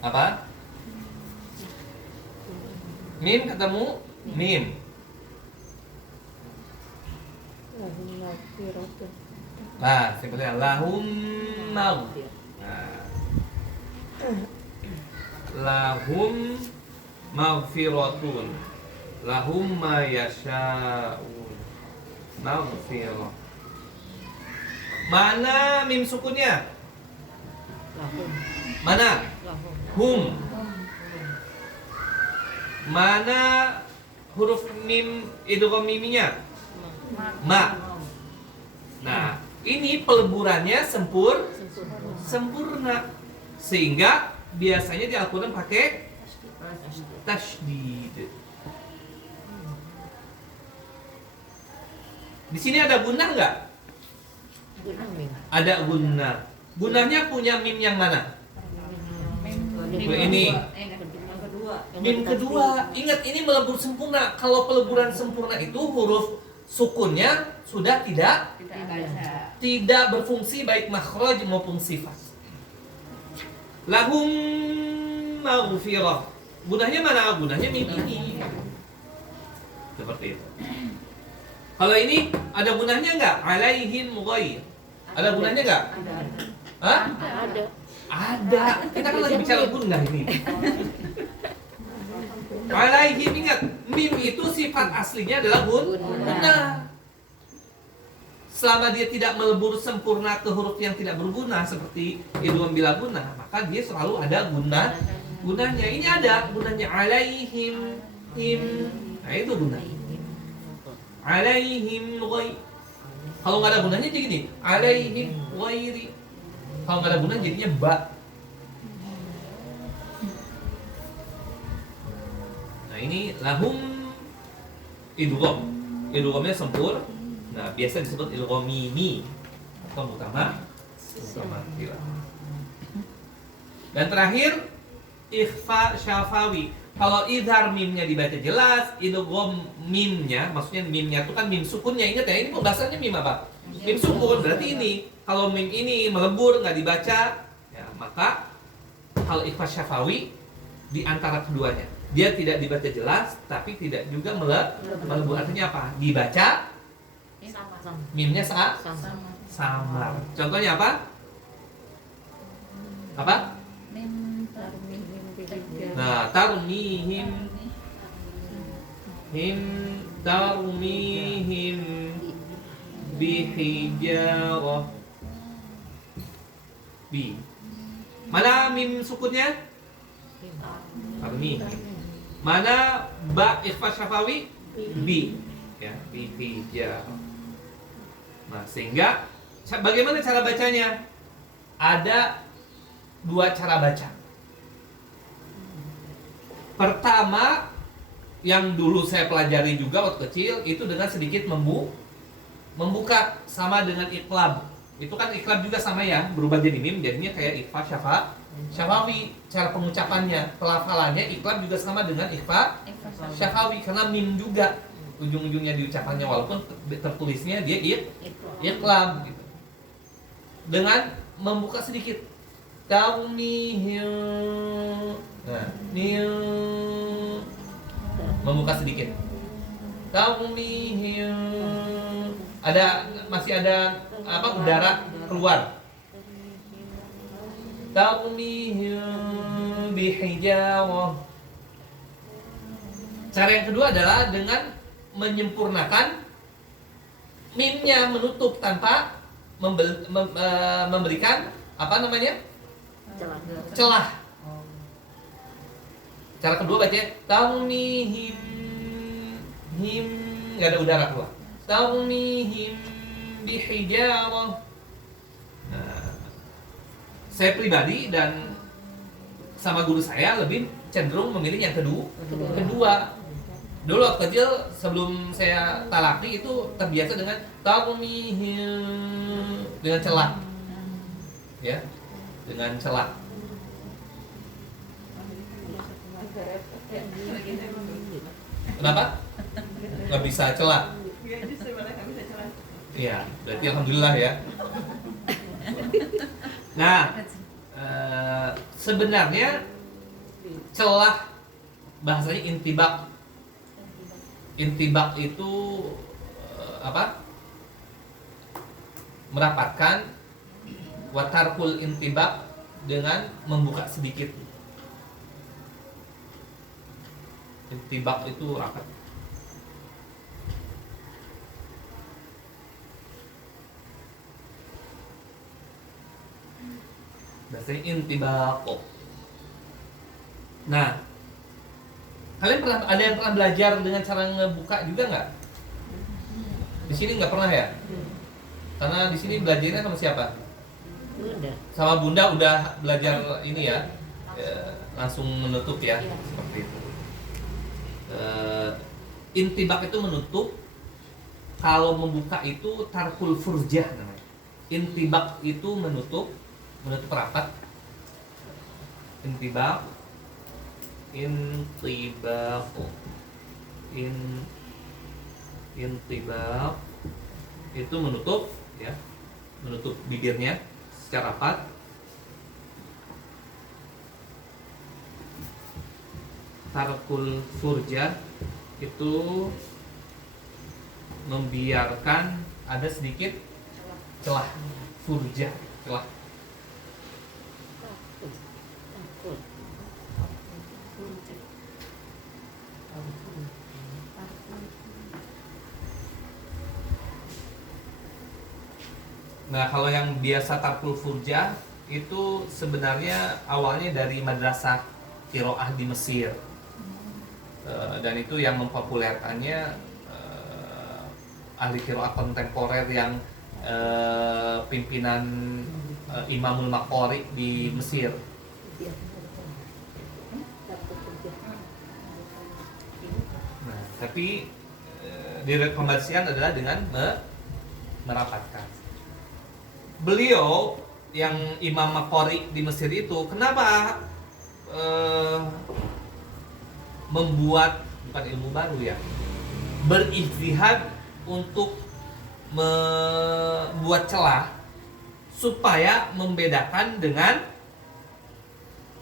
Apa? Mim ketemu mim. Nah, simpelnya lahum mau. Nah. Lahum maghfiratun. Lahum ma yasha'un. Maghfirah. Mana mim sukunnya? Mana? Hum. Mana huruf mim idgham miminya? Ma. Nah, ini peleburannya sempurna. Sehingga biasanya di Al-Quran pakai tasydid. Di sini ada gunnah nggak? Ada gunnah. Gunnahnya punya mim yang mana? Ini. Mim kedua. Ingat, ini melebur sempurna. Kalau peleburan sempurna itu huruf sukunnya sudah tidak berfungsi baik makhraj maupun sifat. Lahum maghfirah. Gunanya mana? Gunanya mim ini. Seperti itu. Kalau ini ada gunanya enggak? Alaihim ghair. Ada gunanya enggak? Hah? Ada. Kita kan lagi bicara gunah ini. Alaihim, ingat, mim itu sifat aslinya adalah gunah. Selama dia tidak melebur sempurna ke huruf yang tidak berguna seperti idgham bila guna, maka dia selalu ada gunanya. Ini ada gunanya, alaihim him. Nah, itu guna. Alaihim ghairi. Kalau nggak ada gunanya jadi gini, alaihim ghairi. Kalau nggak ada gunanya jadinya ba. Nah, ini lahum idgham. Idghamnya sempurna. Nah, biasa disebut idgham mimi atau mutamathilah. Dan terakhir ikhfa syafawi. Kalau idhar mimnya dibaca jelas, idgham mimnya, maksudnya mimnya itu kan mim sukunnya. Ingat ya, ini pembahasannya mim apa? Mim sukun. Berarti ini kalau mim ini melebur nggak dibaca, ya, maka kalau ikhfa syafawi di antara keduanya. Dia tidak dibaca jelas, tapi tidak juga melebur. Artinya apa? Dibaca mimnya samar. Contohnya apa? Apa? Nah, tarmihim bihijarah. Bi. Mana mim sukunnya? Tarmihim. Mana ba ikhfa syafawi? Bi. Ya, bihijarah. Nah, sehingga bagaimana cara bacanya? Ada dua cara baca. Pertama yang dulu saya pelajari juga waktu kecil itu dengan sedikit membuka sama dengan iqlab. Itu kan iqlab juga sama ya, berubah jadi mim, jadinya kayak ikhfa syafawi. Cara pengucapannya, pelafalannya iqlab juga sama dengan ikhfa syafawi karena mim juga ujung-ujungnya diucapannya walaupun tertulisnya dia iqlab gitu. Dengan membuka sedikit taumihim. Nah, membuka sedikit. Taumihim. Masih ada udara keluar. Taumihim bihijarah. Cara yang kedua adalah dengan menyempurnakan mimnya, menutup tanpa memberikan celah. Cara kedua baca taumihim, him nggak ada udara keluar. Taumihim bihijarah. Nah, saya pribadi dan sama guru saya lebih cenderung memilih yang kedua. Dulu waktu kecil sebelum saya talaki itu terbiasa dengan taumihim dengan celah. Ya, dengan celah. Kenapa? Nggak bisa celah. Iya, berarti alhamdulillah ya. Nah, sebenarnya celah bahasanya intibak. Intibak itu merapatkan. Watarkul intibak dengan membuka sedikit. Intibak itu rapat. Bahasanya intibak. Nah, kalian ada yang pernah belajar dengan cara ngebuka juga nggak? Di sini nggak pernah ya? Karena di sini belajarnya sama siapa? Bunda. Sama Bunda udah belajar ini ya, langsung menutup ya, seperti itu. Intibak itu menutup. Kalau membuka itu tarkul furjah namanya. Intibak itu menutup rapat. Intibak itu menutup ya, menutup bibirnya secara rapat. Tarkul furjah itu membiarkan ada sedikit celah. Furjah, celah. Nah, kalau yang biasa tarkul furjah itu sebenarnya awalnya dari madrasah qiraah di Mesir. Dan itu yang mempopulerkannya ahli qiraah kontemporer yang pimpinan Imamul Maqari di Mesir. Nah, tapi direkomendasikan adalah dengan merapatkan. Beliau yang Imam Maqari di Mesir itu kenapa membuat bukan ilmu baru ya, berijtihad untuk membuat celah supaya membedakan dengan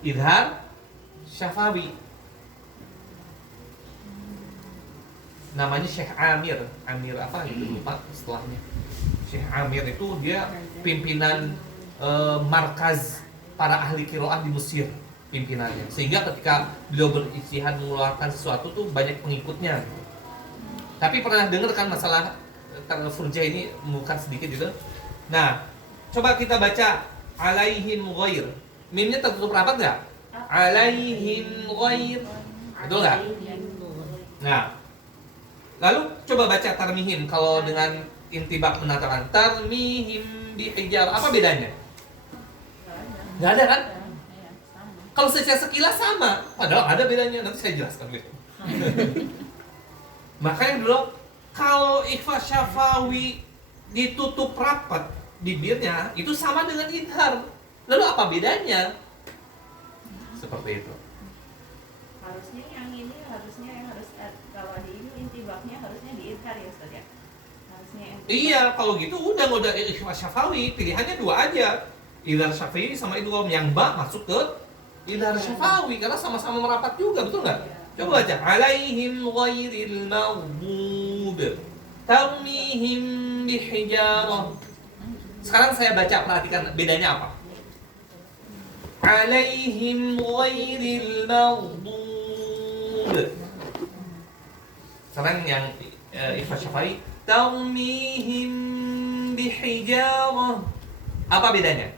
idhar syafawi. Namanya Syekh Amir apa itu lupa setelahnya. Syekh Amir itu dia pimpinan markaz para ahli qiraah di Mesir, pimpinannya. Sehingga ketika beliau berijtihad mengeluarkan sesuatu tuh banyak pengikutnya. Tapi pernah dengar kan masalah furjah ini bukan sedikit gitu. Nah, coba kita baca alaihim ghair. Mimnya tertutup rapat enggak? Alaihim ghair. Betul enggak? Nah, lalu coba baca tarmihim kalau dengan intibak menatakan tarmihim bihijar. Apa bedanya? Enggak ada kan? Kalau secara sekilas sama, padahal ada bedanya, nanti saya jelaskan gitu. Makanya dulu kalau ikhfa syafawi ditutup rapat bibirnya itu sama dengan idhar. Lalu apa bedanya? Seperti itu. Harusnya yang ini harus kalau di ini intibaknya harusnya diidhar ya Ustaz ya. Harusnya yang Iya, kalau gitu udah nggak ada ikhfa syafawi, pilihannya dua aja. Idhar syafawi sama idgham, yang ba masuk ke idhar syafawi karena sama-sama merapat juga, betul nggak? Coba baca alaihim ghairil maghdub tarmihim bihijarah. Sekarang saya baca, perhatikan bedanya apa. Alaihim ghairil maghdub. Sekarang yang ikhfa syafawi tarmihim bihijarah. Apa bedanya?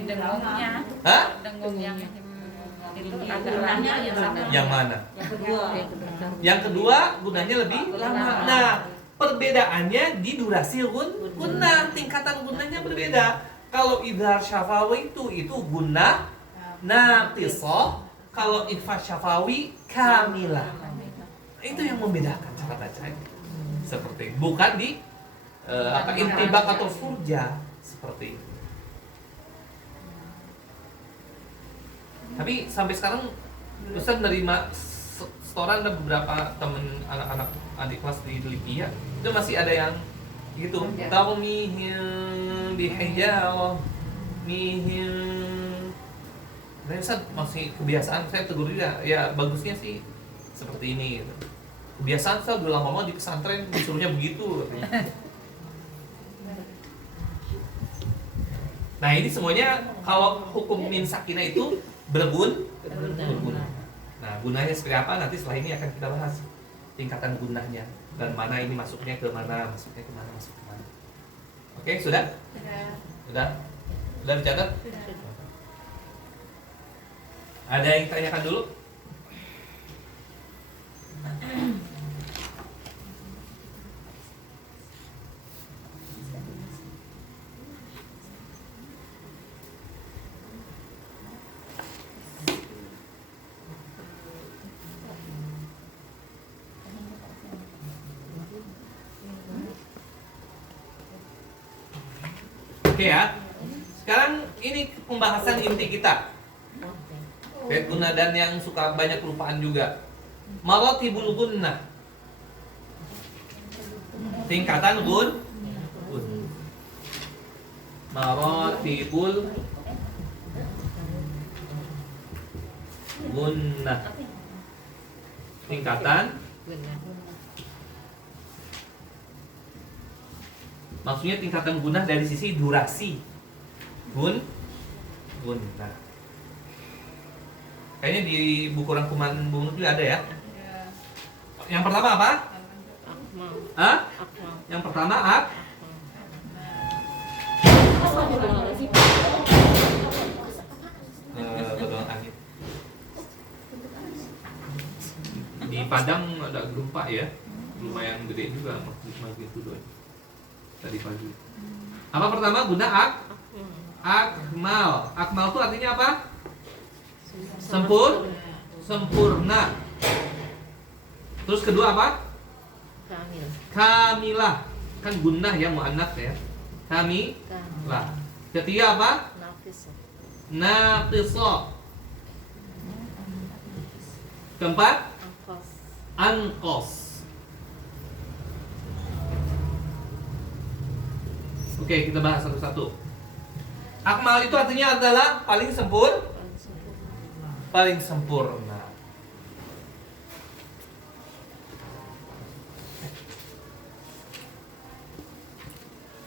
dengungnya Hah? dengung yang itu agak Gunanya lama yang sama. mana? Yang mana? Yang kedua. Yang kedua gunanya lebih lama. Nah, perbedaannya di durasi gunnah, tingkatan gunnahnya berbeda. Kalau idhar syafawi itu gunnah naqisah, kalau ikhfa syafawi kamilah. Itu yang membedakan cara bacanya. Seperti bukan di intibak atau furja seperti itu. Tapi sampai sekarang Ustaz nerima setoran ada beberapa temen anak-anak adik kelas di Likia itu masih ada yang gitu. Tarmihim bihijarah mihim. Nah, Ustaz masih kebiasaan, saya tegur juga. Ya bagusnya sih seperti ini gitu. Kebiasaan Ustaz udah lama di pesantren disuruhnya begitu katanya. Nah, ini semuanya kalau hukum min sakinah itu berguna. Nah, gunanya seperti apa nanti setelah ini akan kita bahas tingkatan gunanya dan mana ini masuknya ke mana, masuk ke mana. Oke, sudah? Sudah dicatat? Ada yang tanyakan dulu? Oke ya. Sekarang ini pembahasan inti kita. Guna dan yang suka banyak kelupaan juga. Maratibul gunnah. Tingkatan gun. Maratibul gunnah. Tingkatan. Maksudnya tingkatan gunnah dari sisi durasi. Gunnah. Kayaknya di buku rangkuman Bung Nur juga ada ya. Yang pertama apa? Akmal. Hah? Akmal. Yang pertama betul angin. Di Padang ada gempa ya, lumayan gede juga magnitudo tadi pagi. Apa pertama? Guna akmal. Akmal itu artinya apa? Sempurna. Terus kedua apa? Kamilah. Kan gunnah ya, muannats ya. Kamilah. Ketiga apa? Naqisah. Keempat? Anqas. Oke, kita bahas satu-satu. Akmal itu artinya adalah paling sempurna.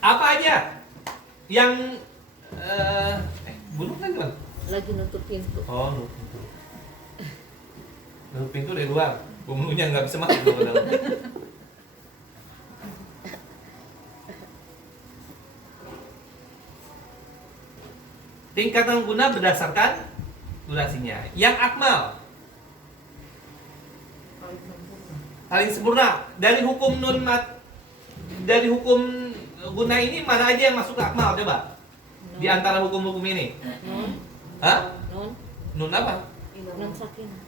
Apa aja yang bunuh kan gimana? Lagi nutup pintu. Oh, nutup pintu. Nutup pintu dari luar. Bunuhnya nggak bisa masuk ke dalam. Tingkatan guna berdasarkan durasinya. Yang akmal paling sempurna. Dari hukum dari hukum guna ini mana aja yang masuk ke akmal coba? Di antara hukum-hukum ini. Nun. Hah? Nun. Nun apa? Nun sakinah.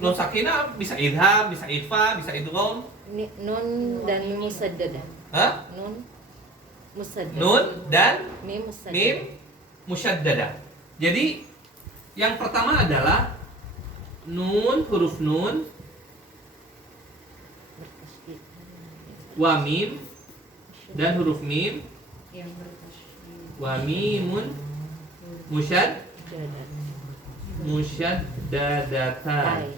Nun sakinah bisa idham, bisa ikhfa, bisa idgham. Nun dan musaddadah. Hah? Nun musaddadah. Nun dan Mim musaddadah. mim musyaddadah. Jadi yang pertama adalah nun, huruf nun, Bertasydid. wa mim dan huruf mim, Yang bertasydid. wa mimun musyaddadatan. Tai.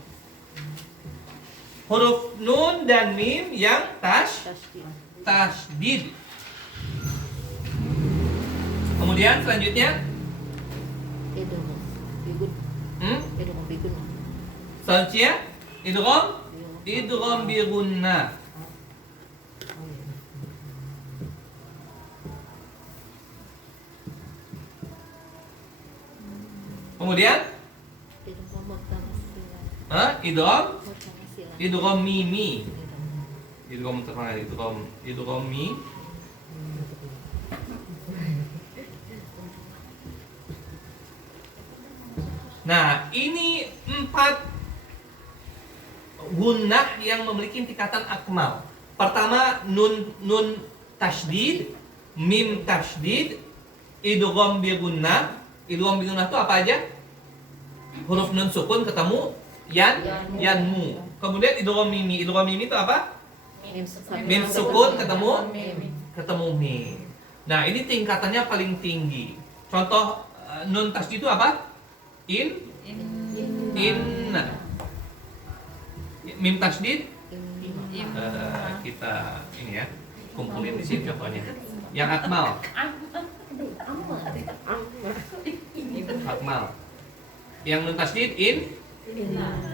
Huruf nun dan mim yang Tasydid. tasydid. Kemudian selanjutnya Idgham. Bigun. Idgham bigun. selanjutnya idgham bi gunnah. Kemudian Idgham mutamasilan. idgham Mutamasilan. mimi. Idgham terkenal idgham mi. Nah, ini 4 gunnah yang memiliki tingkatan akmal. Pertama nun tasydid, mim tasydid, idgham bi gunnah. Idgham bi gunnah itu apa aja? Huruf nun sukun ketemu yanmu. Kemudian idgham mimi. Idgham mimi itu apa? Mim sukun ketemu mim. Nah, ini tingkatannya paling tinggi. Contoh nun tasydid itu apa? Inna. Mim tasydid kita ini ya kumpulin di sini contohnya. Yang akmal. Akmal. Yang nun tasydid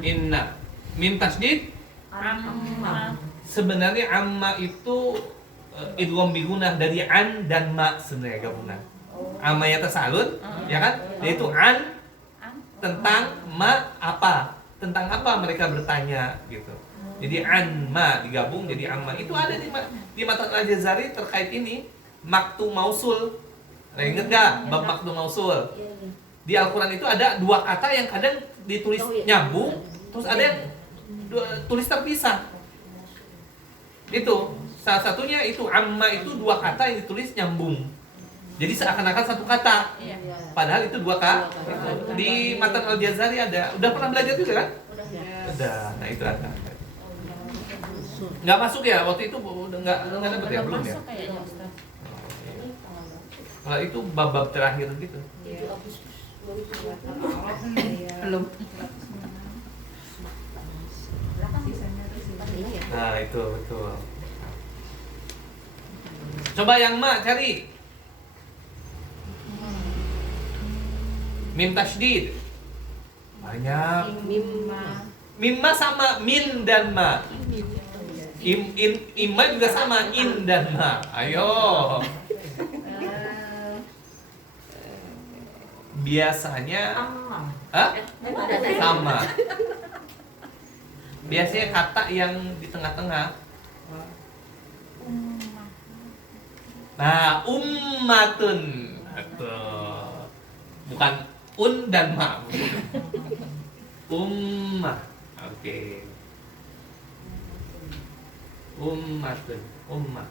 inna. Mim tasydid sebenarnya amma itu idgham bi gunnah dari an dan ma sebenarnya gabungan. Amma ya tasalun, ya kan? Yaitu an tentang ma apa? Tentang apa mereka bertanya gitu. Jadi an ma digabung jadi amma. Itu ada di matan Al-Jazari terkait ini maktu mausul. Nah, ingat gak bab maktu mausul? Di Al-Quran itu ada 2 kata yang kadang ditulis nyambung, terus ada yang tulis terpisah. Itu salah satunya itu amma itu 2 kata yang ditulis nyambung. Jadi seakan-akan 1 kata. Padahal itu 2 kata. Itu di matan Al-Jazari ada. Udah pernah belajar juga kan? Udah. Nah, itu ada. Nggak masuk ya waktu itu nggak dapet ya belum ya? Kayaknya Ustaz. Kalau itu bab-bab terakhir gitu. Belum. Iya. Nah, itu betul. Coba yang ma cari. Mim tasydid. Banyak. Mimma sama min dan ma. Imma juga sama in dan ma. Ayo. Biasanya Hah? Sama. Biasanya kata yang di tengah-tengah. Nah, ummatun. Betul. Bukan un dan ma. Ummah. Oke. Ummatun. Ummah.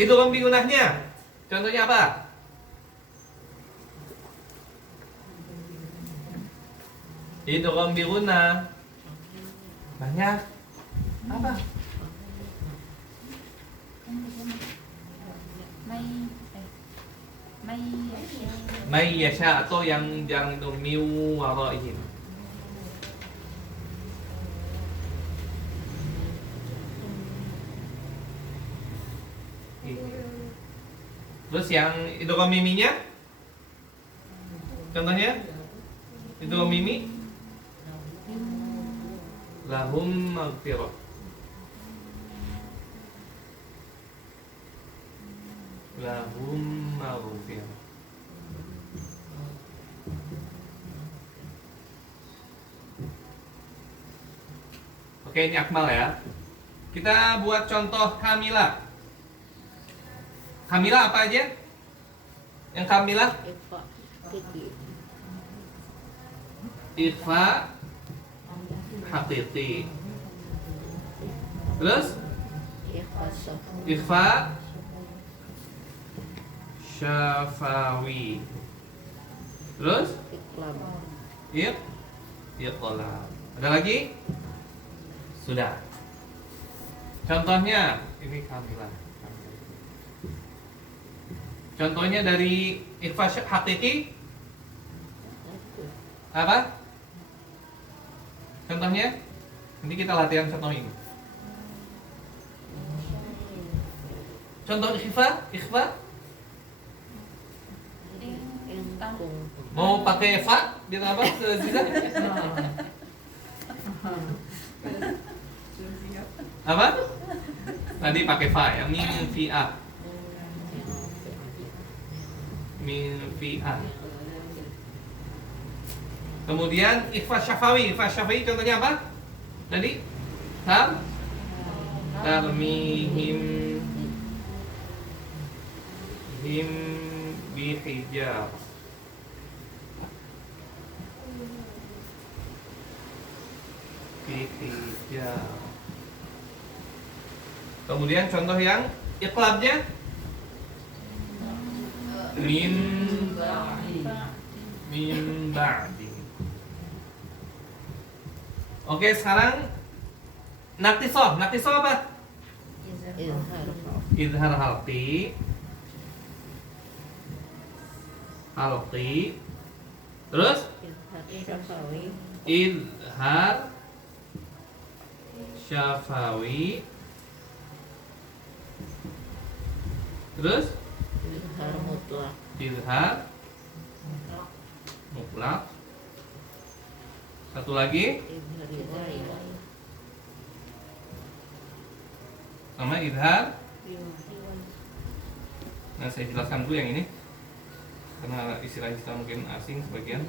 Itu gunahnya. Contohnya apa? Itu gunah. Banyak. Apa? May yasha atau yang itu miu waraihim. Terus yang idgham miminya? Contohnya? Idgham mimi lahum maghfirah. Lahum maghfirah. Oke, ini akmal ya. Kita buat contoh kamilah. Kamilah apa aja? Yang kamilah? Ikhfa. Kiki. ikhfa haqiqi. Terus ikhfa syafawi. Terus iqlab. Ada lagi? Sudah. Contohnya ini Kamilah. Contohnya dari ikhfa hakiki apa? Contohnya? Nanti kita latihan contoh ini. Contoh ikhfa? Mau pakai fa? Biar apa? Ziza? Apa? Tadi pakai fa ya, min fi'ah. Min fi'ah. Kemudian ikhfa syafawi. Ikhfa syafawi contohnya apa? Tadi? Tarmihim bihijab. Bihijab. Kemudian contoh yang iqlabnya min ba'di. Oke, sekarang naktisoh. Naktisoh apa? Idhar halqi. Terus idhar syafawi. Terus idhar mutlak. Satu lagi sama idhar. Nah, saya jelaskan dulu yang ini karena istilah-istilah mungkin asing sebagian.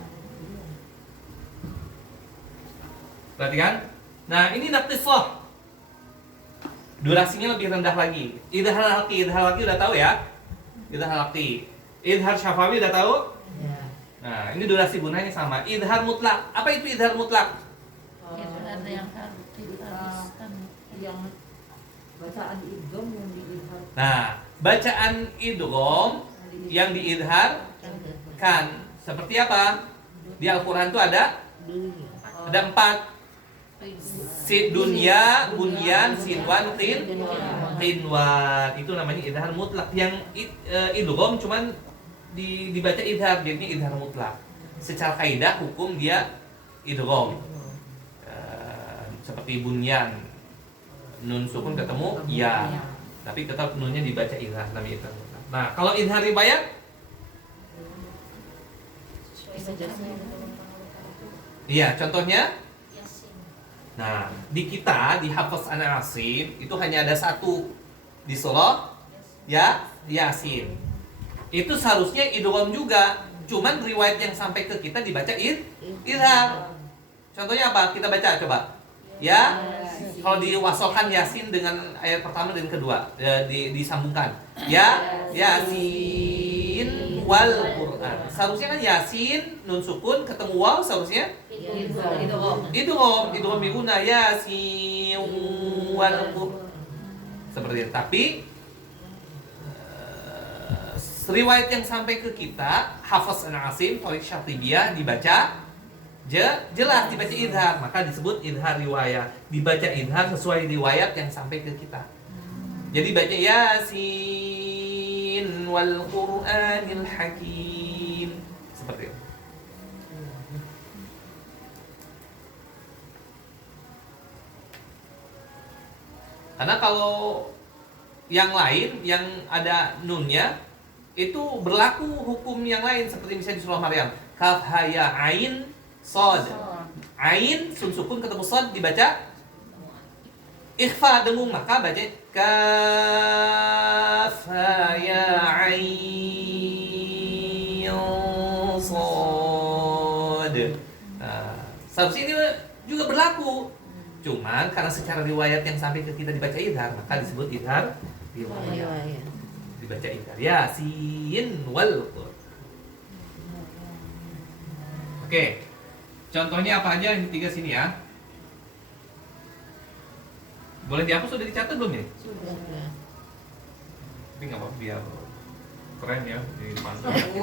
Perhatikan. Nah, ini naktisah. Durasinya lebih rendah lagi. Idhar halqi udah tahu ya? Idhar halqi. Idhar syafawi udah tahu? Ya. Nah, ini durasi gunanya sama. Idhar mutlak. Apa itu idhar mutlak? Ada yang harus dituliskan. Yang bacaan idgham yang diidhar. Nah, bacaan idgham yang diidhar kan seperti apa? Di Al-Quran itu ada 4. Sid dunya, bunyan, sinwan, qinwan. Itu namanya idhar mutlak. Yang idgham cuman dibaca idhar, jadinya idhar mutlak. Secara kaidah hukum dia idgham. Seperti bunyan, nun sukun ketemu ya, tapi tetap nunnya dibaca idhar, namanya idhar mutlak. Nah, kalau idhar riwayat, iya, contohnya. Nah, di kita di Hafaz an Asim itu hanya ada satu di surah ya Yasin. Itu seharusnya idgham juga, cuman riwayat yang sampai ke kita dibaca idhar. Contohnya apa? Kita baca coba. Ya, kalau diwasolkan Yasin dengan ayat pertama dan kedua, disambungkan. Ya, Yasin wal Quran. Seharusnya kan Yasin nun sukun ketemu waw, seharusnya idgham biguna Yasin wal Quran. Seperti itu. Tapi riwayat yang sampai ke kita Hafaz an Asim, Thariq Syatibiyah dibaca jelas dibaca idhar, maka disebut idhar riwayat. Dibaca idhar sesuai riwayat yang sampai ke kita. Jadi baca Yasin wal Qur'anil Hakim, seperti itu. Karena kalau yang lain yang ada nunnya itu berlaku hukum yang lain, seperti misalnya di surah Maryam, kaf ha ya ain sod. Ain sun sukun ketemu sod dibaca ikhfa dengung, maka baca kaf ha ya ain sod. Nah, seharusnya ini juga berlaku. Cuman karena secara riwayat yang sampai ke kita dibaca idhar, maka disebut idhar riwayat. Dibaca idhar Yasin wal Qur'an. Oke. Contohnya apa aja ini 3 sini ya? Boleh dihapus, sudah dicatat belum ya? Sudah. Tapi nggak apa-apa, biar keren ya di depan. Jadi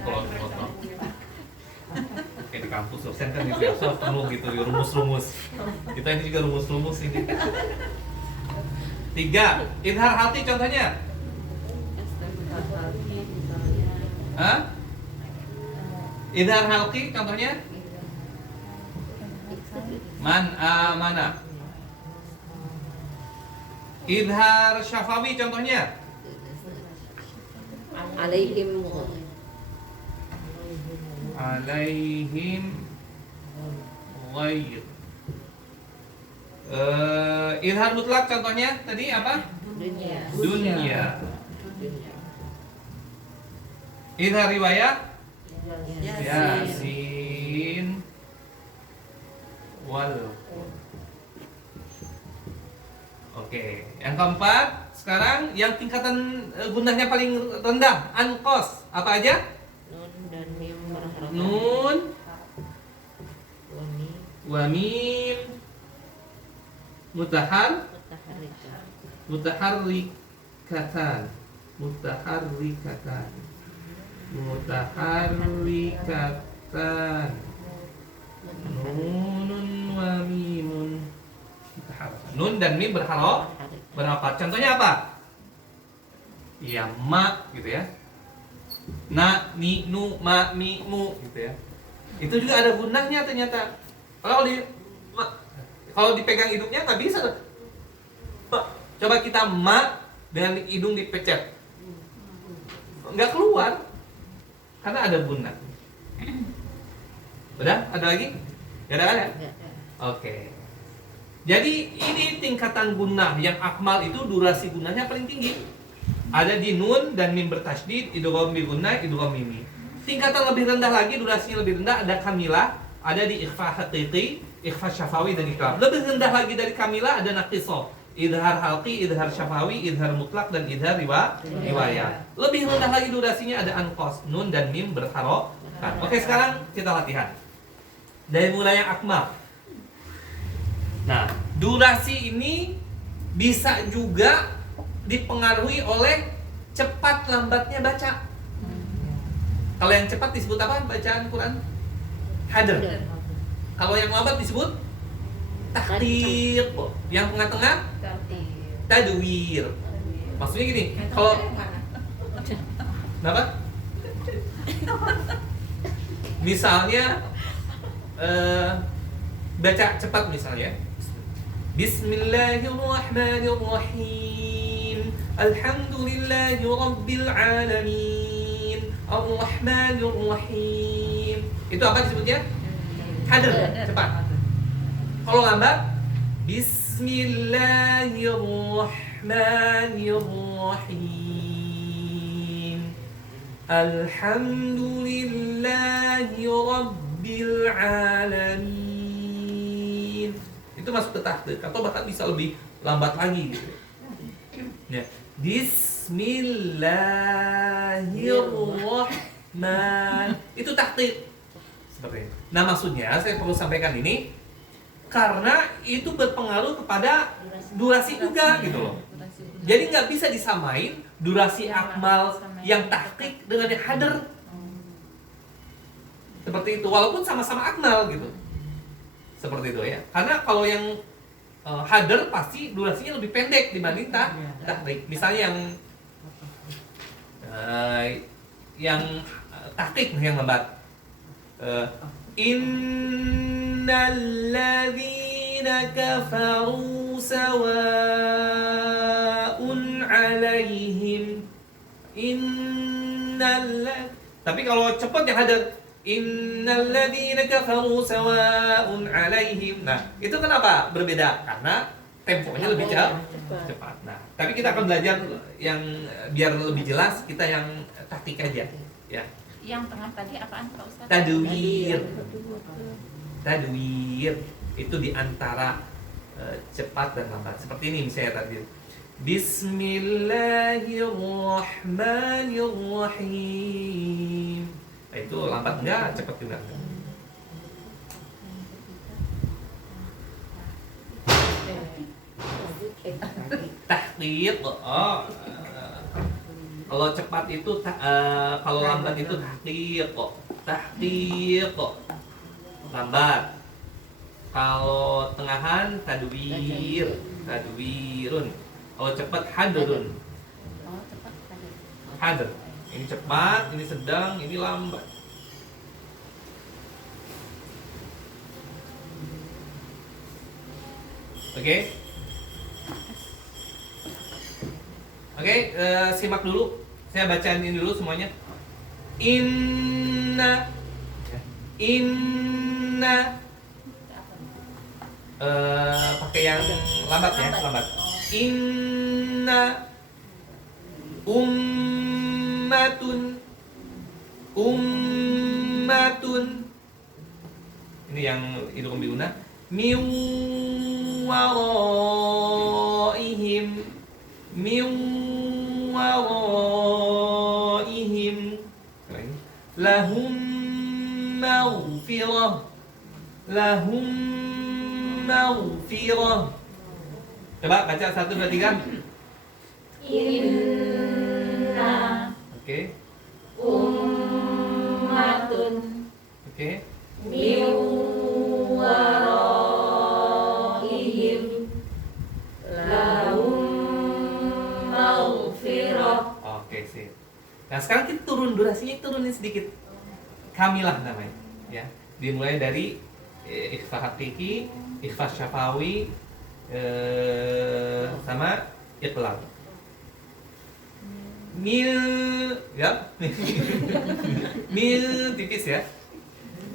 kalau dipotong kayak di kampus dosen kan gitu ya, so perlu gitu ya, rumus-rumus. Kita ini juga rumus-rumus ini. 3. Idhar halqi contohnya. Hah? Idhar halqi contohnya? Mana? Idhar syafawi contohnya? Alaihim Alaihim ghair. Idhar mutlak contohnya tadi apa? Dunia. Idhar riwayat? Yasin wal. Oke, yang keempat sekarang yang tingkatan gunanya paling rendah, anqos. Apa aja? Nun, wa mim, mutaharrikatan, nunun wa mimun. Nun dan mim berharokat. Contohnya apa? Ya, ma gitu ya. Na, ni, nu, ma, mi, mu gitu ya. Itu juga ada gunanya ternyata. Kalau dipegang hidungnya nggak bisa. Coba kita ma dengan hidung dipecet, nggak keluar karena ada gunah. Udah? Ada lagi? Gak ada kan ya? Oke. Jadi ini tingkatan gunah yang akmal itu durasi gunahnya paling tinggi. Ada di nun dan mim bertasydid, idgham bi gunnah, idgham mimi. Tingkatan lebih rendah lagi, durasinya lebih rendah, ada kamilah, ada di ikhfa haqiqi, ikhfa syafawi dan ikhlam. Lebih rendah lagi dari kamilah ada naqisah, idhar halqi, idhar syafawi, idhar mutlak dan idhar riwayat. Lebih rendah lagi durasinya ada anqas, nun dan mim berharokat. Oke, sekarang kita latihan. Dari mulai yang akmal. Nah, durasi ini bisa juga dipengaruhi oleh cepat lambatnya baca. Kalau yang cepat disebut apa bacaan Quran? Hadr. Kalau yang lambat disebut takhtir. Yang tengah-tengah tadwir. Maksudnya gini, kalau kenapa? Misalnya baca cepat misalnya. Bismillahirrahmanirrahim. Alhamdulillahi Rabbil Alamin. Ar-Rahmanir-Rahim. Itu apa disebutnya? Hadr, cepat. Kalau lambat, Bismillahirrahmanirrahim. Alhamdulillahi Rabbil Alamin. Itu masuk ke tahdid, atau bahkan bisa lebih lambat lagi gitu. Ya. Bismillahirrahmanirrahim. Itu tahdid. Seperti itu. Nah, maksudnya saya perlu sampaikan ini karena itu berpengaruh kepada durasi juga gitu loh. Jadi nggak bisa disamain durasi akmal yang tahqiq dengan yang hadr. Seperti itu, walaupun sama-sama akmal gitu. Seperti itu ya. Karena kalau yang hadr pasti durasinya lebih pendek dibanding tahqiq. Misalnya yang tahqiq yang lambat. Innalladzina kafaru sawa'un 'alaihim. Tapi kalau cepat yang hadr, innalladzina kafaru sawa'un 'alaihim. Nah, itu kenapa berbeda? Karena temponya lebih cepat. Nah, tapi kita akan belajar yang biar lebih jelas, kita yang tahqiq aja, ya. Yang tengah tadi apaan Pak Ustaz? Tadwir itu diantara cepat dan lambat. Seperti ini misalnya tadi. Bismillahirrahmanirrahim. Nah, itu lambat enggak, cepat juga. Tahqiq. Oh. Kalau cepat itu kalau lambat itu tahqiq. Tahqiq. Lambat. Kalau tengahan tadwir, tadwirun. Kalau cepat hadrun. Oh, cepat tadi. Hadr. Ini cepat, ini sedang, ini lambat. Oke? Oke, simak dulu. Saya bacain ini dulu semuanya. Inna, inna. Pakai yang lambat ya, lambat. Inna ummatun, ummatun. Ini yang idgham bi gunnah. Min waraihim, min waraihim. Lahum maghfirah, lahum maghfirah. Coba baca 1, 2, 3. Inna Oke. ummatun Oke. min waraihim lahum maghfirah. Oke, sip. Nah, sekarang kita turun durasinya, turunin sedikit. Kamilah namanya, ya. Dimulai dari ikhfa hakiki, ikhfa syafawi, sama iqlal. Mil, ya. Mil tipis ya.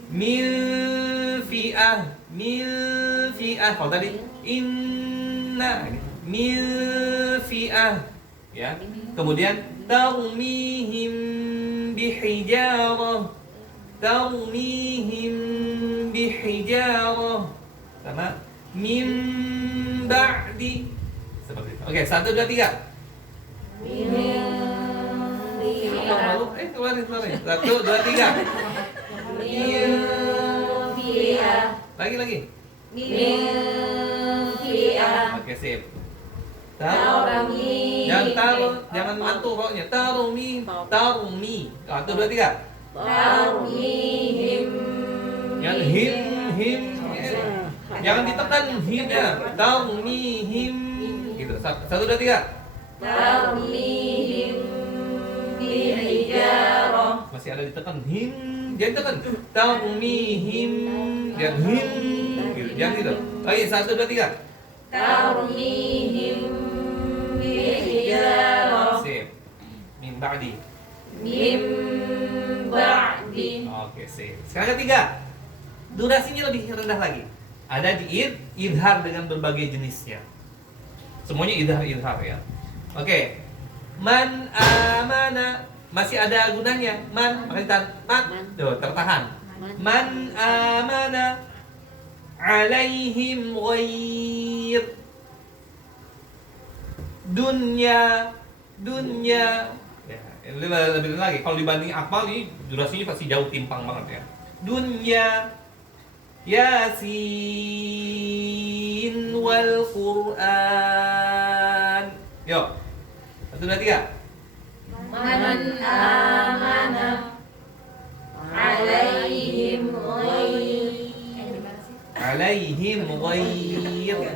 Mil fi'ah, mil fi'ah. Kalau tadi inna, mil fi'ah, ya. Kemudian tarmihim bihijarah, tarmihim bihijarah, sama min ba'di, seperti itu. Oke, 1, 2, 3. Malu, keluarin. 1, 2, 3. Lagi. Oke, sip. Jangan mantul roknya. Tarumi. 1, 2, 3. Jangan him. Jangan ditekan himnya. Tarmihim. Gitu. 1, 2, 3. Tarmihim bihijarah. Masih ada ditekan him. Jangan tekan. Tarmihim. Jangan him. Gitu. Jangan gitu. Lagi 1, 2, 3. Tarmihim bihijarah. Sip. Min ba'di. Min ba'di. Oke, sip. Sekarang ketiga. Durasinya lebih rendah lagi. Ada di idhar dengan berbagai jenisnya. Semuanya idhar ya. Oke. Man amana, masih ada gunanya. Man, makanya ditahan. Man. Tuh, tertahan. Man amana alaihim ghair. Dunya. Ya, lebih lagi. Kalau dibanding akmal ini durasinya pasti jauh timpang banget ya. Dunya, Yasin wal Qur'an. Yuk. 1, 2, 3. Man amana alaihim ghair. Alaihim ghair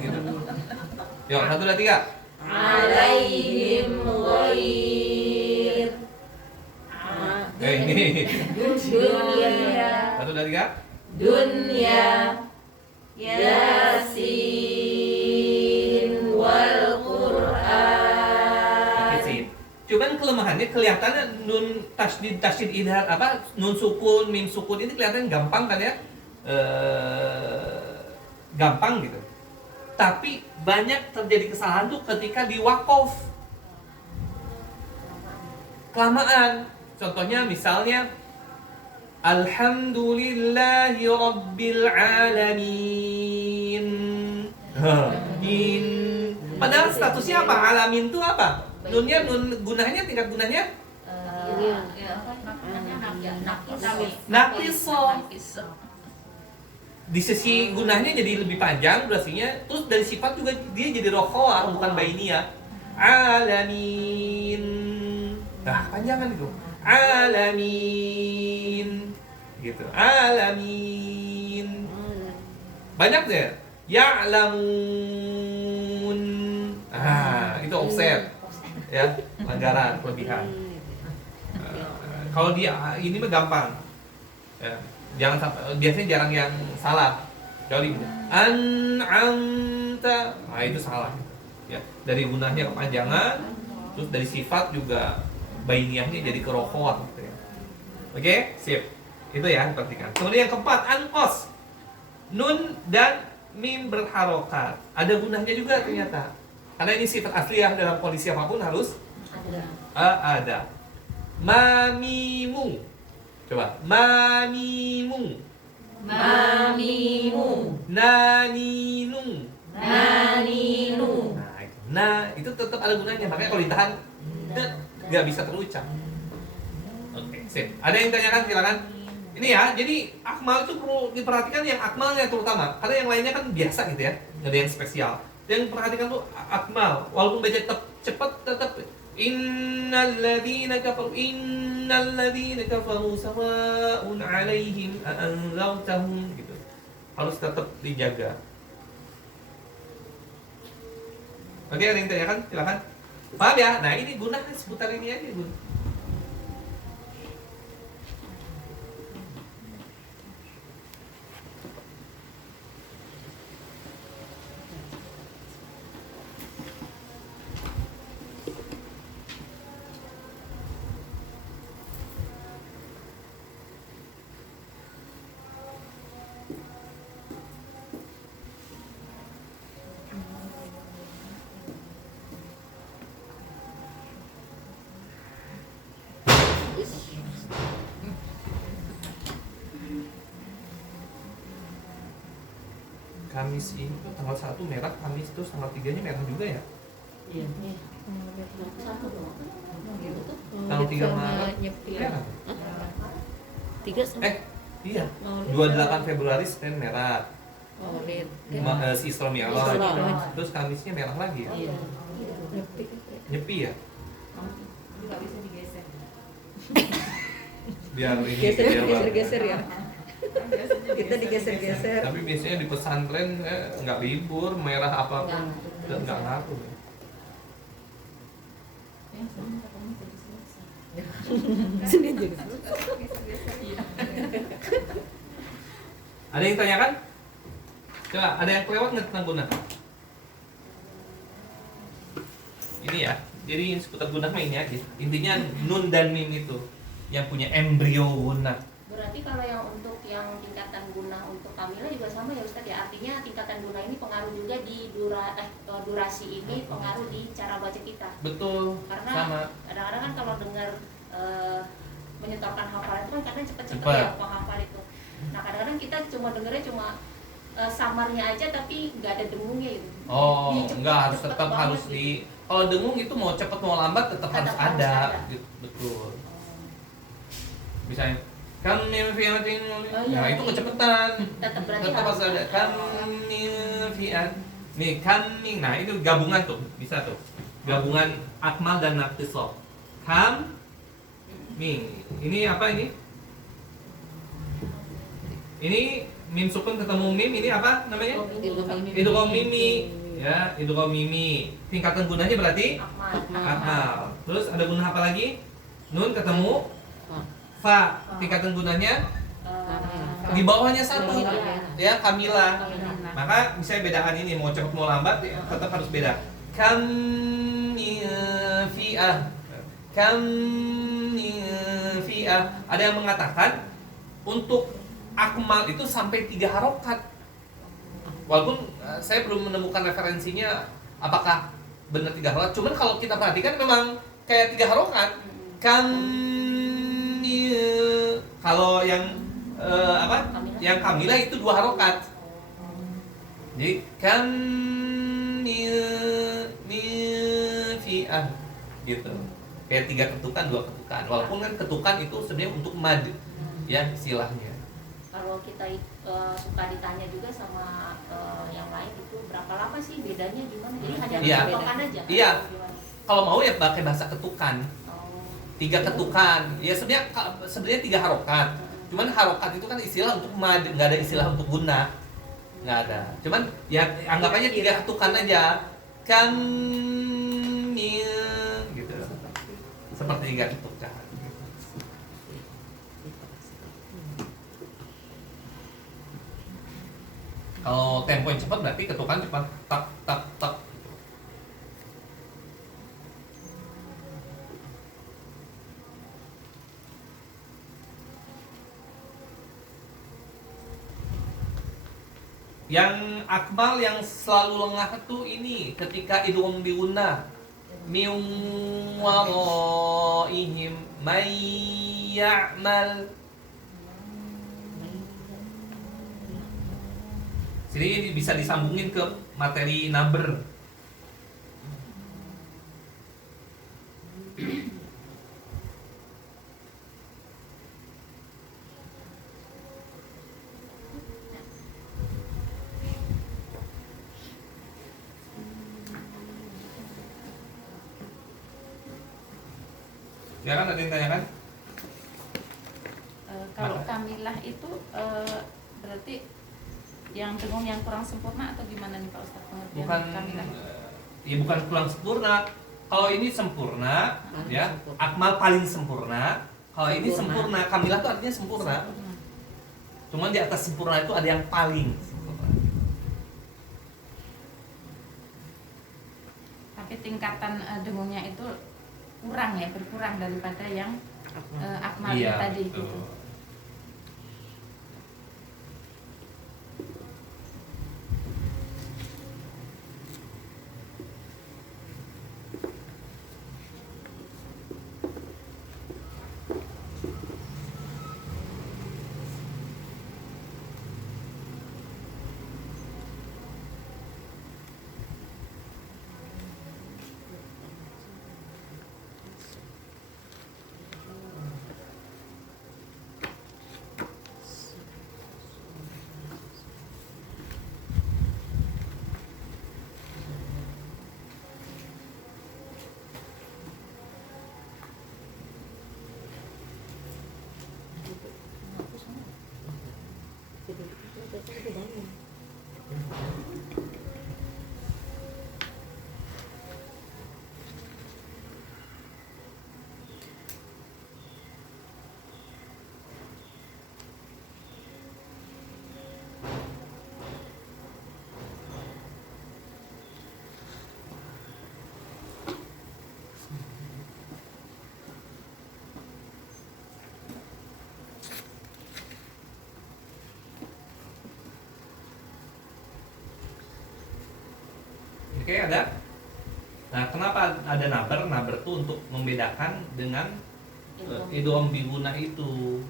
gitu. Yuk, 1, 2, 3. Alaihim ghair. Ini. Dunya. 1, 2, 3. Dunya. Yasin wal Qur'an. Oke, sip. Cuman kelemahannya kelihatannya nun tasydid idhar apa nun sukun, mim sukun ini kelihatan gampang kan ya? Gampang gitu. Tapi banyak terjadi kesalahan tuh ketika di waqaf. Kelamaan. Contohnya misalnya Alhamdulillahi Rabbil Alamin. Padahal statusnya apa? Alamin itu apa? Nunnya, nun gunanya, tingkat gunanya? Maknanya Ya, Naqisoh. Di sisi gunahnya jadi lebih panjang durasinya, terus dari sifat juga dia jadi rokhawah bukan bainiyah. Alamin. Nah, panjangan itu. Alamin. Gitu. Alamin. Banyak deh. Ya'lamun. Itu offset. Ya, pelanggaran, kelebihan. Kalau dia ini mah gampang. Ya, jangan sampai, biasanya jarang yang salah. Kecuali an'amta, nah itu salah. Ya, dari gunahnya kepanjangan, terus dari sifat juga bainiyahnya jadi kerokohan gitu ya. Oke, sip. Itu ya, perhatikan. Kemudian yang keempat, anqos. Nun dan mim berharokat. Ada gunahnya juga ternyata. Karena ini sifat asliyah dalam kondisi apapun harus ada. Mamimu. Coba. Mamimu. Naninu. Nah, itu tetap ada gunanya. Makanya kalau ditahan nggak bisa terucap. Oke, sip. Ada yang tanyakan? Silakan. Ini ya, jadi akmal itu perlu diperhatikan yang akmalnya terutama. Karena yang lainnya kan biasa gitu ya, nggak ada yang spesial. Yang perhatikan tuh akmal. Walaupun baca cepat tetap innalladzina kafaru sawa'un 'alaihim a'anzartahum gitu. Harus tetap dijaga. Oke, ada yang tanyakan? Silakan. Paham ya? Nah, ini guna seputar ini aja, Bun. Kamis ini tanggal 1 merah, Kamis terus tanggal 3-nya merah juga ya? Iya. Tanggal 3 Maret Nyepi. merah. 3 Iya. 28 Februari Senin merah. Maulid. Si Isra Mi'raj. Isra. Terus Kamisnya merah lagi ya? Iya. Nyepi. Nyepi ya? Nggak bisa digeser. Biar ini Geser ya. Kita digeser-geser. Tapi biasanya di pesantren nggak libur, merah apa pun nggak ngaruh. Senin jadi. Ada yang tanyakan? Coba, ada yang kelewat nggak tentang guna? Ini ya, jadi seputar guna mah ini aja. Intinya nun dan mim itu yang punya embrio guna. Berarti kalau yang untuk yang tingkatan guna untuk Kamila juga sama ya Ustadz ya. Artinya tingkatan guna ini pengaruh juga di durasi ini, pengaruh di cara baca kita. Betul. Karena Sama. kadang-kadang kan kalau dengar menyetorkan hafalan itu kan kadang cepet-cepet Cepat. ya penghafal itu. Nah kadang-kadang kita cuma dengarnya cuma samarnya aja tapi nggak ada dengungnya gitu. Oh, Cepet- enggak harus cepet tetap banget harus gitu. di. Kalau dengung itu mau cepet mau lambat tetap harus Tetap harus ada. ada. Gitu, betul. Misalnya kam min fi'atin iya, nah itu iya. kecepatan. Tetap berarti Tetap harus ada kam min fi'at. Nih kam min. Nah, itu gabungan tuh, bisa tuh. Gabungan akmal dan naqisah. Kam min. Ini apa ini? Ini mim sukun ketemu mim, ini apa namanya? Idgham mimi. Ya, idgham mimi. Tingkatan gunanya berarti akmal. Terus ada guna apa lagi? Nun ketemu fa. Tingkatan gunanya di bawahnya satu. Ya, kamila. Maka misalnya bedakan ini mau cepat mau lambat ya, tetap harus beda. Kam min fi'ah. Kam min fi'ah. Ada yang mengatakan untuk akmal itu sampai 3 harokat. Walaupun saya belum menemukan referensinya apakah benar 3 harokat. Cuman kalau kita perhatikan memang kayak 3 harokat. Kam kalau yang apa? Yang kamila itu 2 harokat. Jadi kam fi'ah gitu. Kayak 3 ketukan, 2 ketukan. Walaupun kan ketukan itu sebenarnya untuk mad, ya istilahnya. Kalau kita suka ditanya juga sama yang lain itu berapa lama sih bedanya gimana? Jadi hanya Iya. ketukan aja. Iya. Atau gimana? Kalau mau ya pakai bahasa ketukan. Oh. 3 ketukan. Ya sebenarnya 3 harokat. Cuman harokat itu kan istilah untuk mad, nggak ada istilah untuk guna. Nggak ada. Cuman ya anggap aja 3 ketukan aja. Kamil gitu. Seperti 3 ketukan. Kalau tempo yang cepat berarti ketukan cepat tak tak tak. Yang akmal yang selalu lengah tuh ini ketika idgham bi gunnah min waraihim may ya'mal. Sini bisa disambungin ke materi naber. Ya kan, ada yang tanyakan? Kalau Maka- kamilah itu berarti yang dengung yang kurang sempurna atau gimana nih Pak Ustadz pengertian Bukan, kamilah? ya bukan kurang sempurna. Kalau ini sempurna, Paling ya sempurna. akmal paling sempurna. Kalau ini Sempurna. sempurna, kamilah itu artinya sempurna. Cuman di atas sempurna itu ada yang paling sempurna. Tapi tingkatan dengungnya itu kurang ya, berkurang daripada yang akmal Iya, tadi betul. gitu. Oke, ada. Nah, kenapa ada naber? Naber tuh untuk membedakan dengan idgham bi gunnah itu.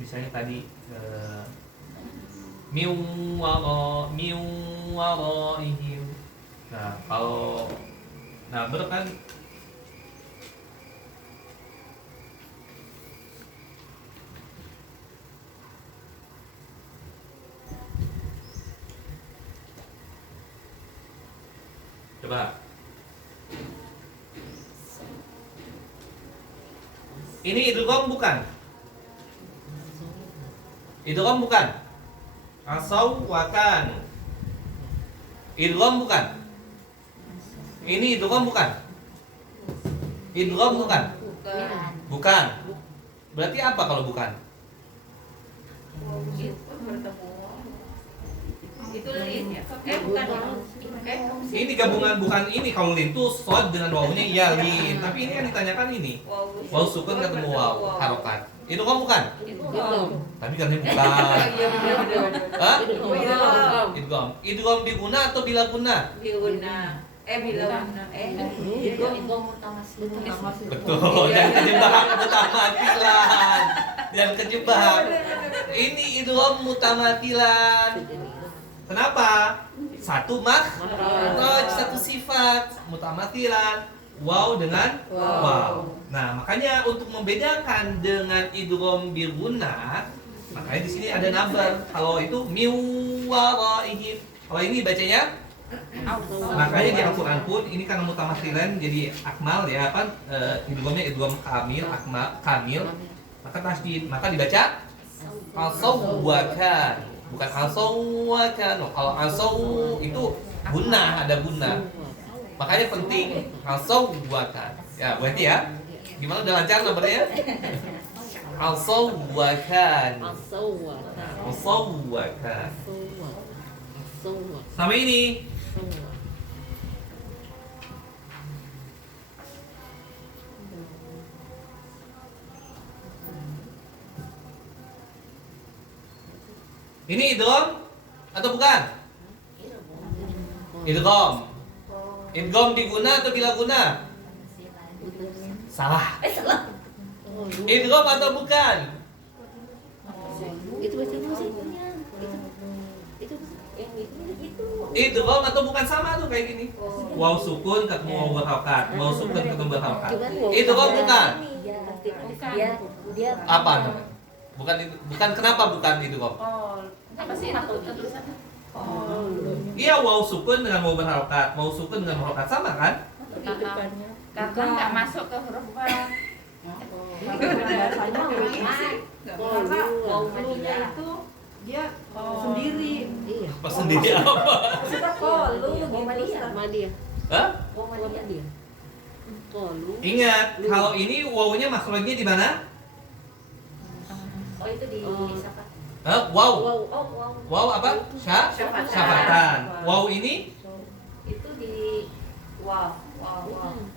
Misalnya tadi min waraihim. Nah, kalau naber kan coba. Ini idgham bukan? Idgham bukan? Asau wakan. Idgham bukan? Ini idgham bukan? Idgham bukan? Bukan. Bukan. Berarti apa kalau bukan? Itu lin ya? Bukan. Ini gabungan, bukan ini kalau lin tuh sod dengan wawunya iya lin. Tapi ini yang ditanyakan ini. Waw sukun ketemu waw harokat. Itu kan bukan? Tapi katanya bukan. Hah? Idgham. Idgham bi gunnah atau bila gunnah? Itu mutamassil. Betul. Jangan kejebak mutamatilan. Jangan kejebak. Ini idgham mutamatilan. Kenapa? Satu makhraj, satu sifat. sifat mutamathilan waw dengan waw. Nah, makanya untuk membedakan dengan idgham bil gunnah, makanya di sini ada number. Kalau itu miwaraihim. Kalau ini bacanya, makanya di Al-Qur'an pun ini karena mutamathilan jadi akmal ya apa idghamnya idgham kamil, kamil, maka tasdid, maka dibaca asawwakan, bukan asawwakan. Kalau asaw itu gunnah, ada gunnah. Makanya penting asawwakan. Ya, berarti ya. Gimana, udah lancar nomornya? Asawwakan. Asawwakan. Sama ini. Ini idgham atau bukan? Idgham. Idgham diguna atau bila guna? Salah. Idgham atau bukan? Itu baca apa sih? Itu yang itu Idgham atau bukan, sama tuh kayak gini. Waw sukun ketemu waw berharokat, waw sukun ketemu berharokat. Idgham bukan? dia Apa namanya? Bukan itu, bukan kenapa bukan idgham? Apa sih itu tulisannya? Iya, waw sukun dengan waw berharokat, waw sukun dengan berharokat sama kan? Karena nggak masuk ke huruf ba. Bahasanya Karena wawunya itu dia sendiri. Iya. Apa sendiri apa? Kolu gitu. Sama dia. Hah? Sama dia. Kolu. Ingat, kalau ini wawnya makhrajnya di mana? oh itu di siapa? Waw. Wow. Waw apa? Syafatan. Waw ini Itu di Wow.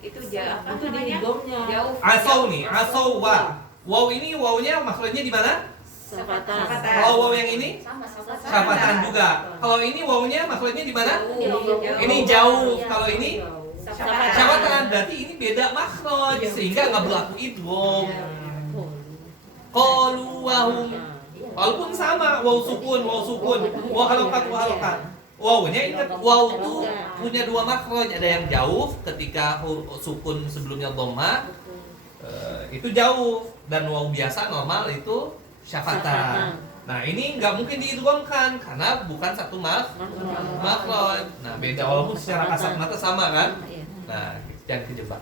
Itu apa Itu di namanya? idghamnya. Jauh. asaw nih, asaw wa. Waw ini wawnya makhrajnya di mana? Syafatan. Kalau waw yang ini sama syafatan juga. Kalau ini wawnya makhrajnya di mana? Jauh. Ini jauh. Kalau ini Syafatan. syafatan. Berarti ini beda makhraj sehingga nggak berlaku idgham. Qalu wahum. Walaupun sama, waw sukun, waw halokat. Wawnya ingat, waw itu punya dua makhraj, ada yang jauh ketika sukun sebelumnya dhamma, itu jauh, dan waw biasa normal itu syafatan. Nah, ini nggak mungkin diidghamkan karena bukan satu makhraj. Nah, beda walaupun secara kasat mata sama kan? Nah, jangan kejebak.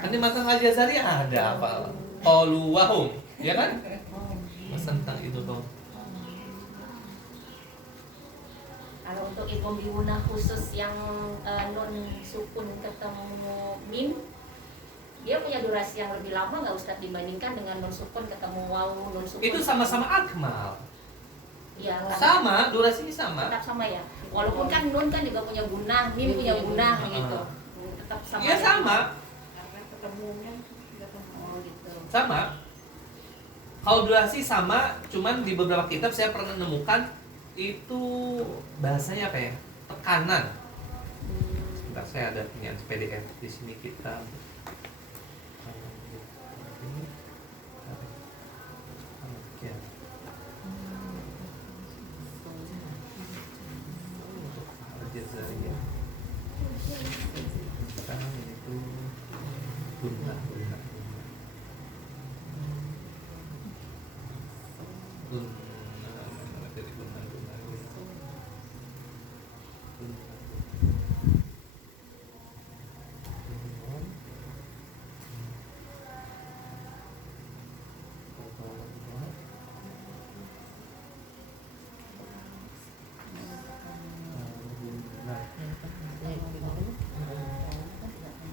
Kan di matan Al-Jazari ada apa? Qalu wahum, ya kan? Mas tentang itu dong. Kalau untuk idgham biwuna khusus yang non sukun ketemu mim, dia punya durasi yang lebih lama nggak Ustadz dibandingkan dengan non sukun ketemu waw non sukun? Itu sama-sama akmal. Iya. Sama, durasinya sama. Tetap sama ya. Walaupun kan nun kan juga punya gunah, mim punya gunah gitu. Tetap sama. Iya sama, Karena ketemunya Oh gitu. sama. Kalau durasi sama, cuman di beberapa kitab saya pernah menemukan itu bahasanya apa ya? Tekanan. Sebentar, saya ada punya PDF di sini kita. Al-Jazariyah. Sekarang itu guna.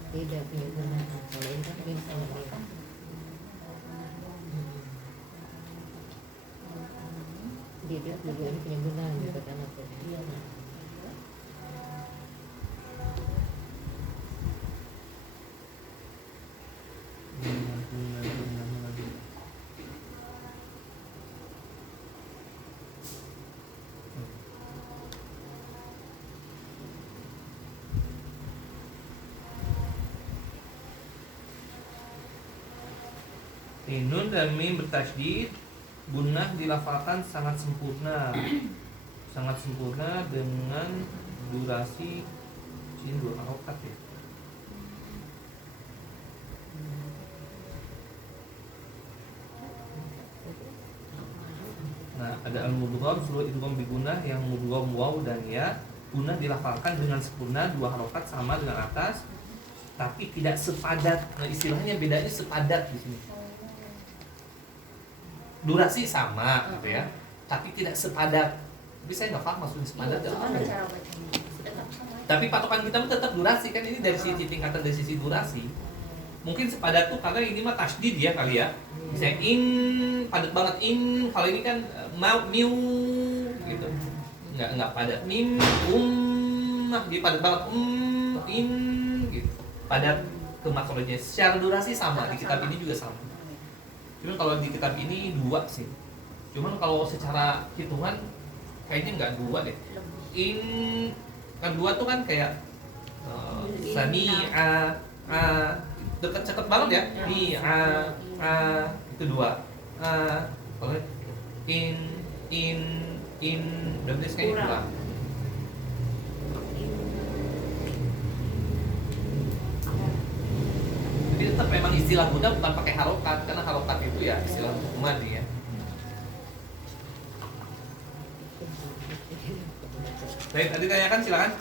Beda punya guna. Kalau ini kan mim sama dia. Dia dua ini punya guna gitu kan apa? Iya. Nun dan mim bertasydid, gunnah dilafalkan sangat sempurna. sangat sempurna dengan durasi sini 2 harokat ya. Nah, ada al-mudgham seluruh idgham bigunah yang mudgham waw dan ya. Gunah dilafalkan dengan sempurna 2 harokat sama dengan atas, tapi tidak sepadat. Nah, istilahnya bedanya sepadat di sini. Durasi sama gitu ya, tapi tidak sepadat. Tapi saya nggak paham maksudnya sepadat itu apa Gimana ya. cara bacanya? Sedang sama. Tapi patokan kita pun tetap durasi kan, ini dari sisi tingkatan dari sisi durasi. Mungkin sepadat tuh karena ini mah tasdid ya kali ya. Misalnya in padat banget in, kalau ini kan mau miu gitu. Enggak padat mim nah dia padat banget in gitu. Padat ke makronya. Secara durasi sama, di kitab ini juga sama. Cuma kalau di kitab ini 2 sih. Cuman kalau secara hitungan kayaknya nggak 2 deh. In kan 2 tuh kan kayak sami'a deket banget ya. Mi'a itu 2. Kalau in berarti kayaknya kurang. Jadi tetap memang istilah Buddha bukan pakai harokat, karena harokat itu ya istilah hukuman ya. Baik, tadi tanyakan silakan.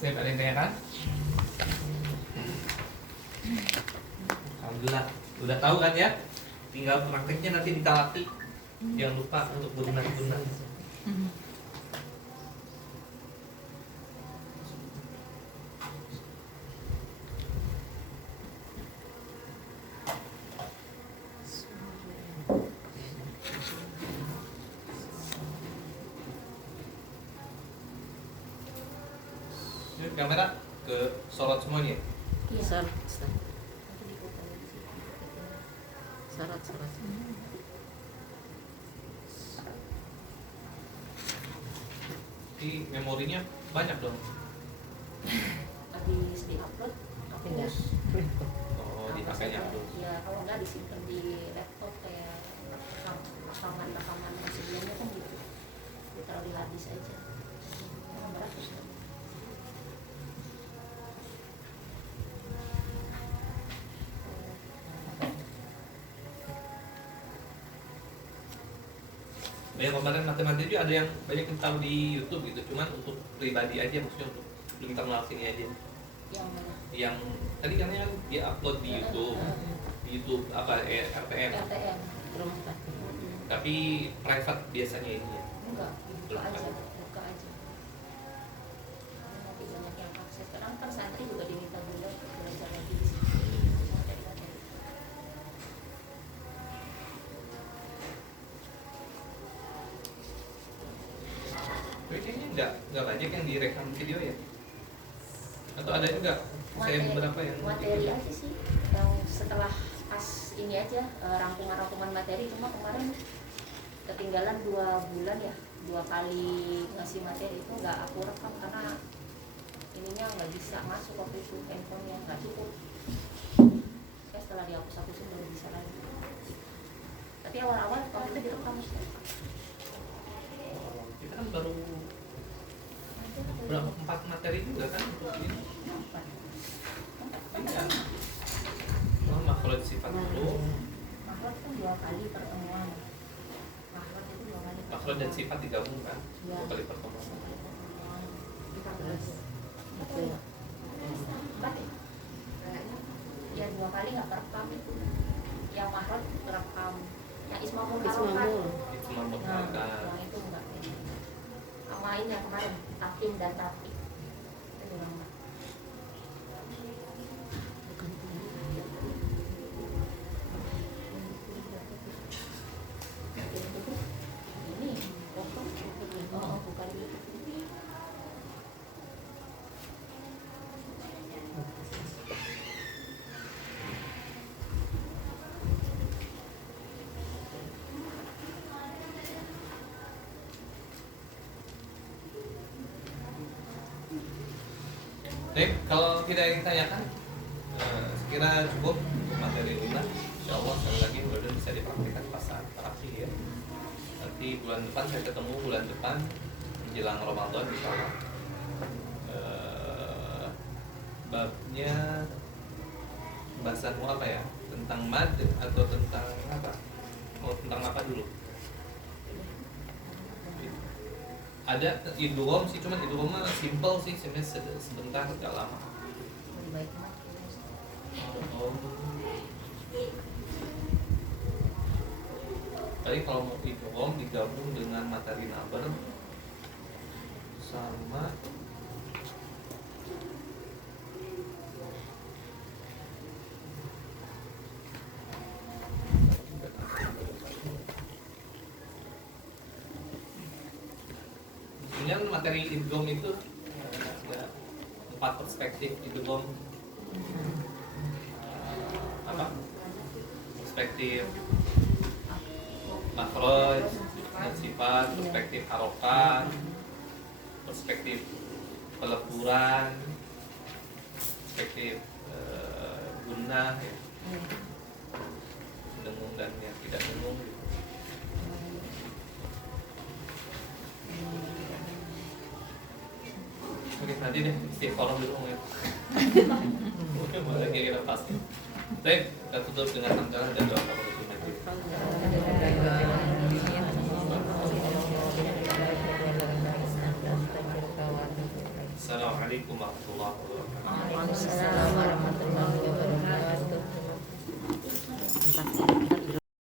Baik, ada yang tanyakan? Alhamdulillah, udah tahu kan ya? Tinggal prakteknya nanti ditalaki. Jangan lupa untuk benar-benar. Ini kamera ke sorot semuanya. Iya. Syarat. Nanti diputar di sini. Syarat. Di memorinya banyak dong. Habis diupload, Pindah. hapus. Oh, dipakainya tuh. Ya kalau nggak disimpan di laptop kayak rekaman sebelumnya kan gitu. Ditaruh di hard disk aja. Yang beratus kan. Banyak kemarin matematika juga ada yang banyak yang tahu di YouTube gitu, cuman untuk pribadi aja, maksudnya untuk internal sini aja. Yang mana? Yang tadi kan dia upload di YouTube apa RTM, RTM. tapi private biasanya ini ya. Enggak, buka aja. Nanti banyak yang akses. Sekarang kan santri juga diminta belajar lagi di sini. Materi-materi. Kayaknya nggak banyak yang direkam video ya. Atau ada juga saya beberapa yang materi aja sih yang setelah pas ini aja rangkuman materi, cuma kemarin ketinggalan 2 bulan ya, 2 kali ngasih materi itu nggak aku rekam karena ininya nggak bisa masuk waktu itu, handphonenya nggak cukup. Setelah dihapus-hapusin baru bisa lagi, tapi awal-awal kalau itu direkam kita kan baru berapa 4 materi juga kan untuk ini. Iya. Kalau sifat dulu, makhluk kan 2 kali pertemuan. Makhluk itu 2 kali makhluk dan sifat digabungkan Ya. 2 kali pertemuan. Terus Betul. ya 2 kali nggak kerekam itu. Yang makhluk kerekam, yang ismamul harokat Ismamul. membekalkan. Nah, itu enggak. Yang lainnya kemarin takim dan tatip. Itu yang enggak. Ini potong. Oh, bukan itu. Baik, kalau tidak ingin tanyakan, sekira cukup untuk materi lunak. Insya Allah sekali lagi mudah-mudahan bisa dipraktikkan pas saat terakhir ya. Nanti bulan depan saya ketemu bulan depan menjelang Ramadan insya Allah. Babnya bahasanmu apa ya? Tentang mad atau tentang apa? Mau tentang apa dulu? Ada idgham sih, cuman idgham mah simple sih, sebenarnya sebentar gak lama. Lebih baik mati. Oh. Tadi kalau mau idgham digabung dengan materi nabar sama sebenarnya materi idgham itu ada 4 perspektif idgham. Apa? Perspektif makhraj dan sifat, perspektif harokat, perspektif peleburan, perspektif gunnah ya. Dengung dan yang tidak dengung gitu. Oke, nanti deh istiqoroh dulu ya. Mungkin boleh kira-kira pasti. Baik, kita tutup dengan hamdalah dan doa kepada Tuhan. Assalamualaikum warahmatullahi wabarakatuh. Waalaikumsalam warahmatullahi wabarakatuh.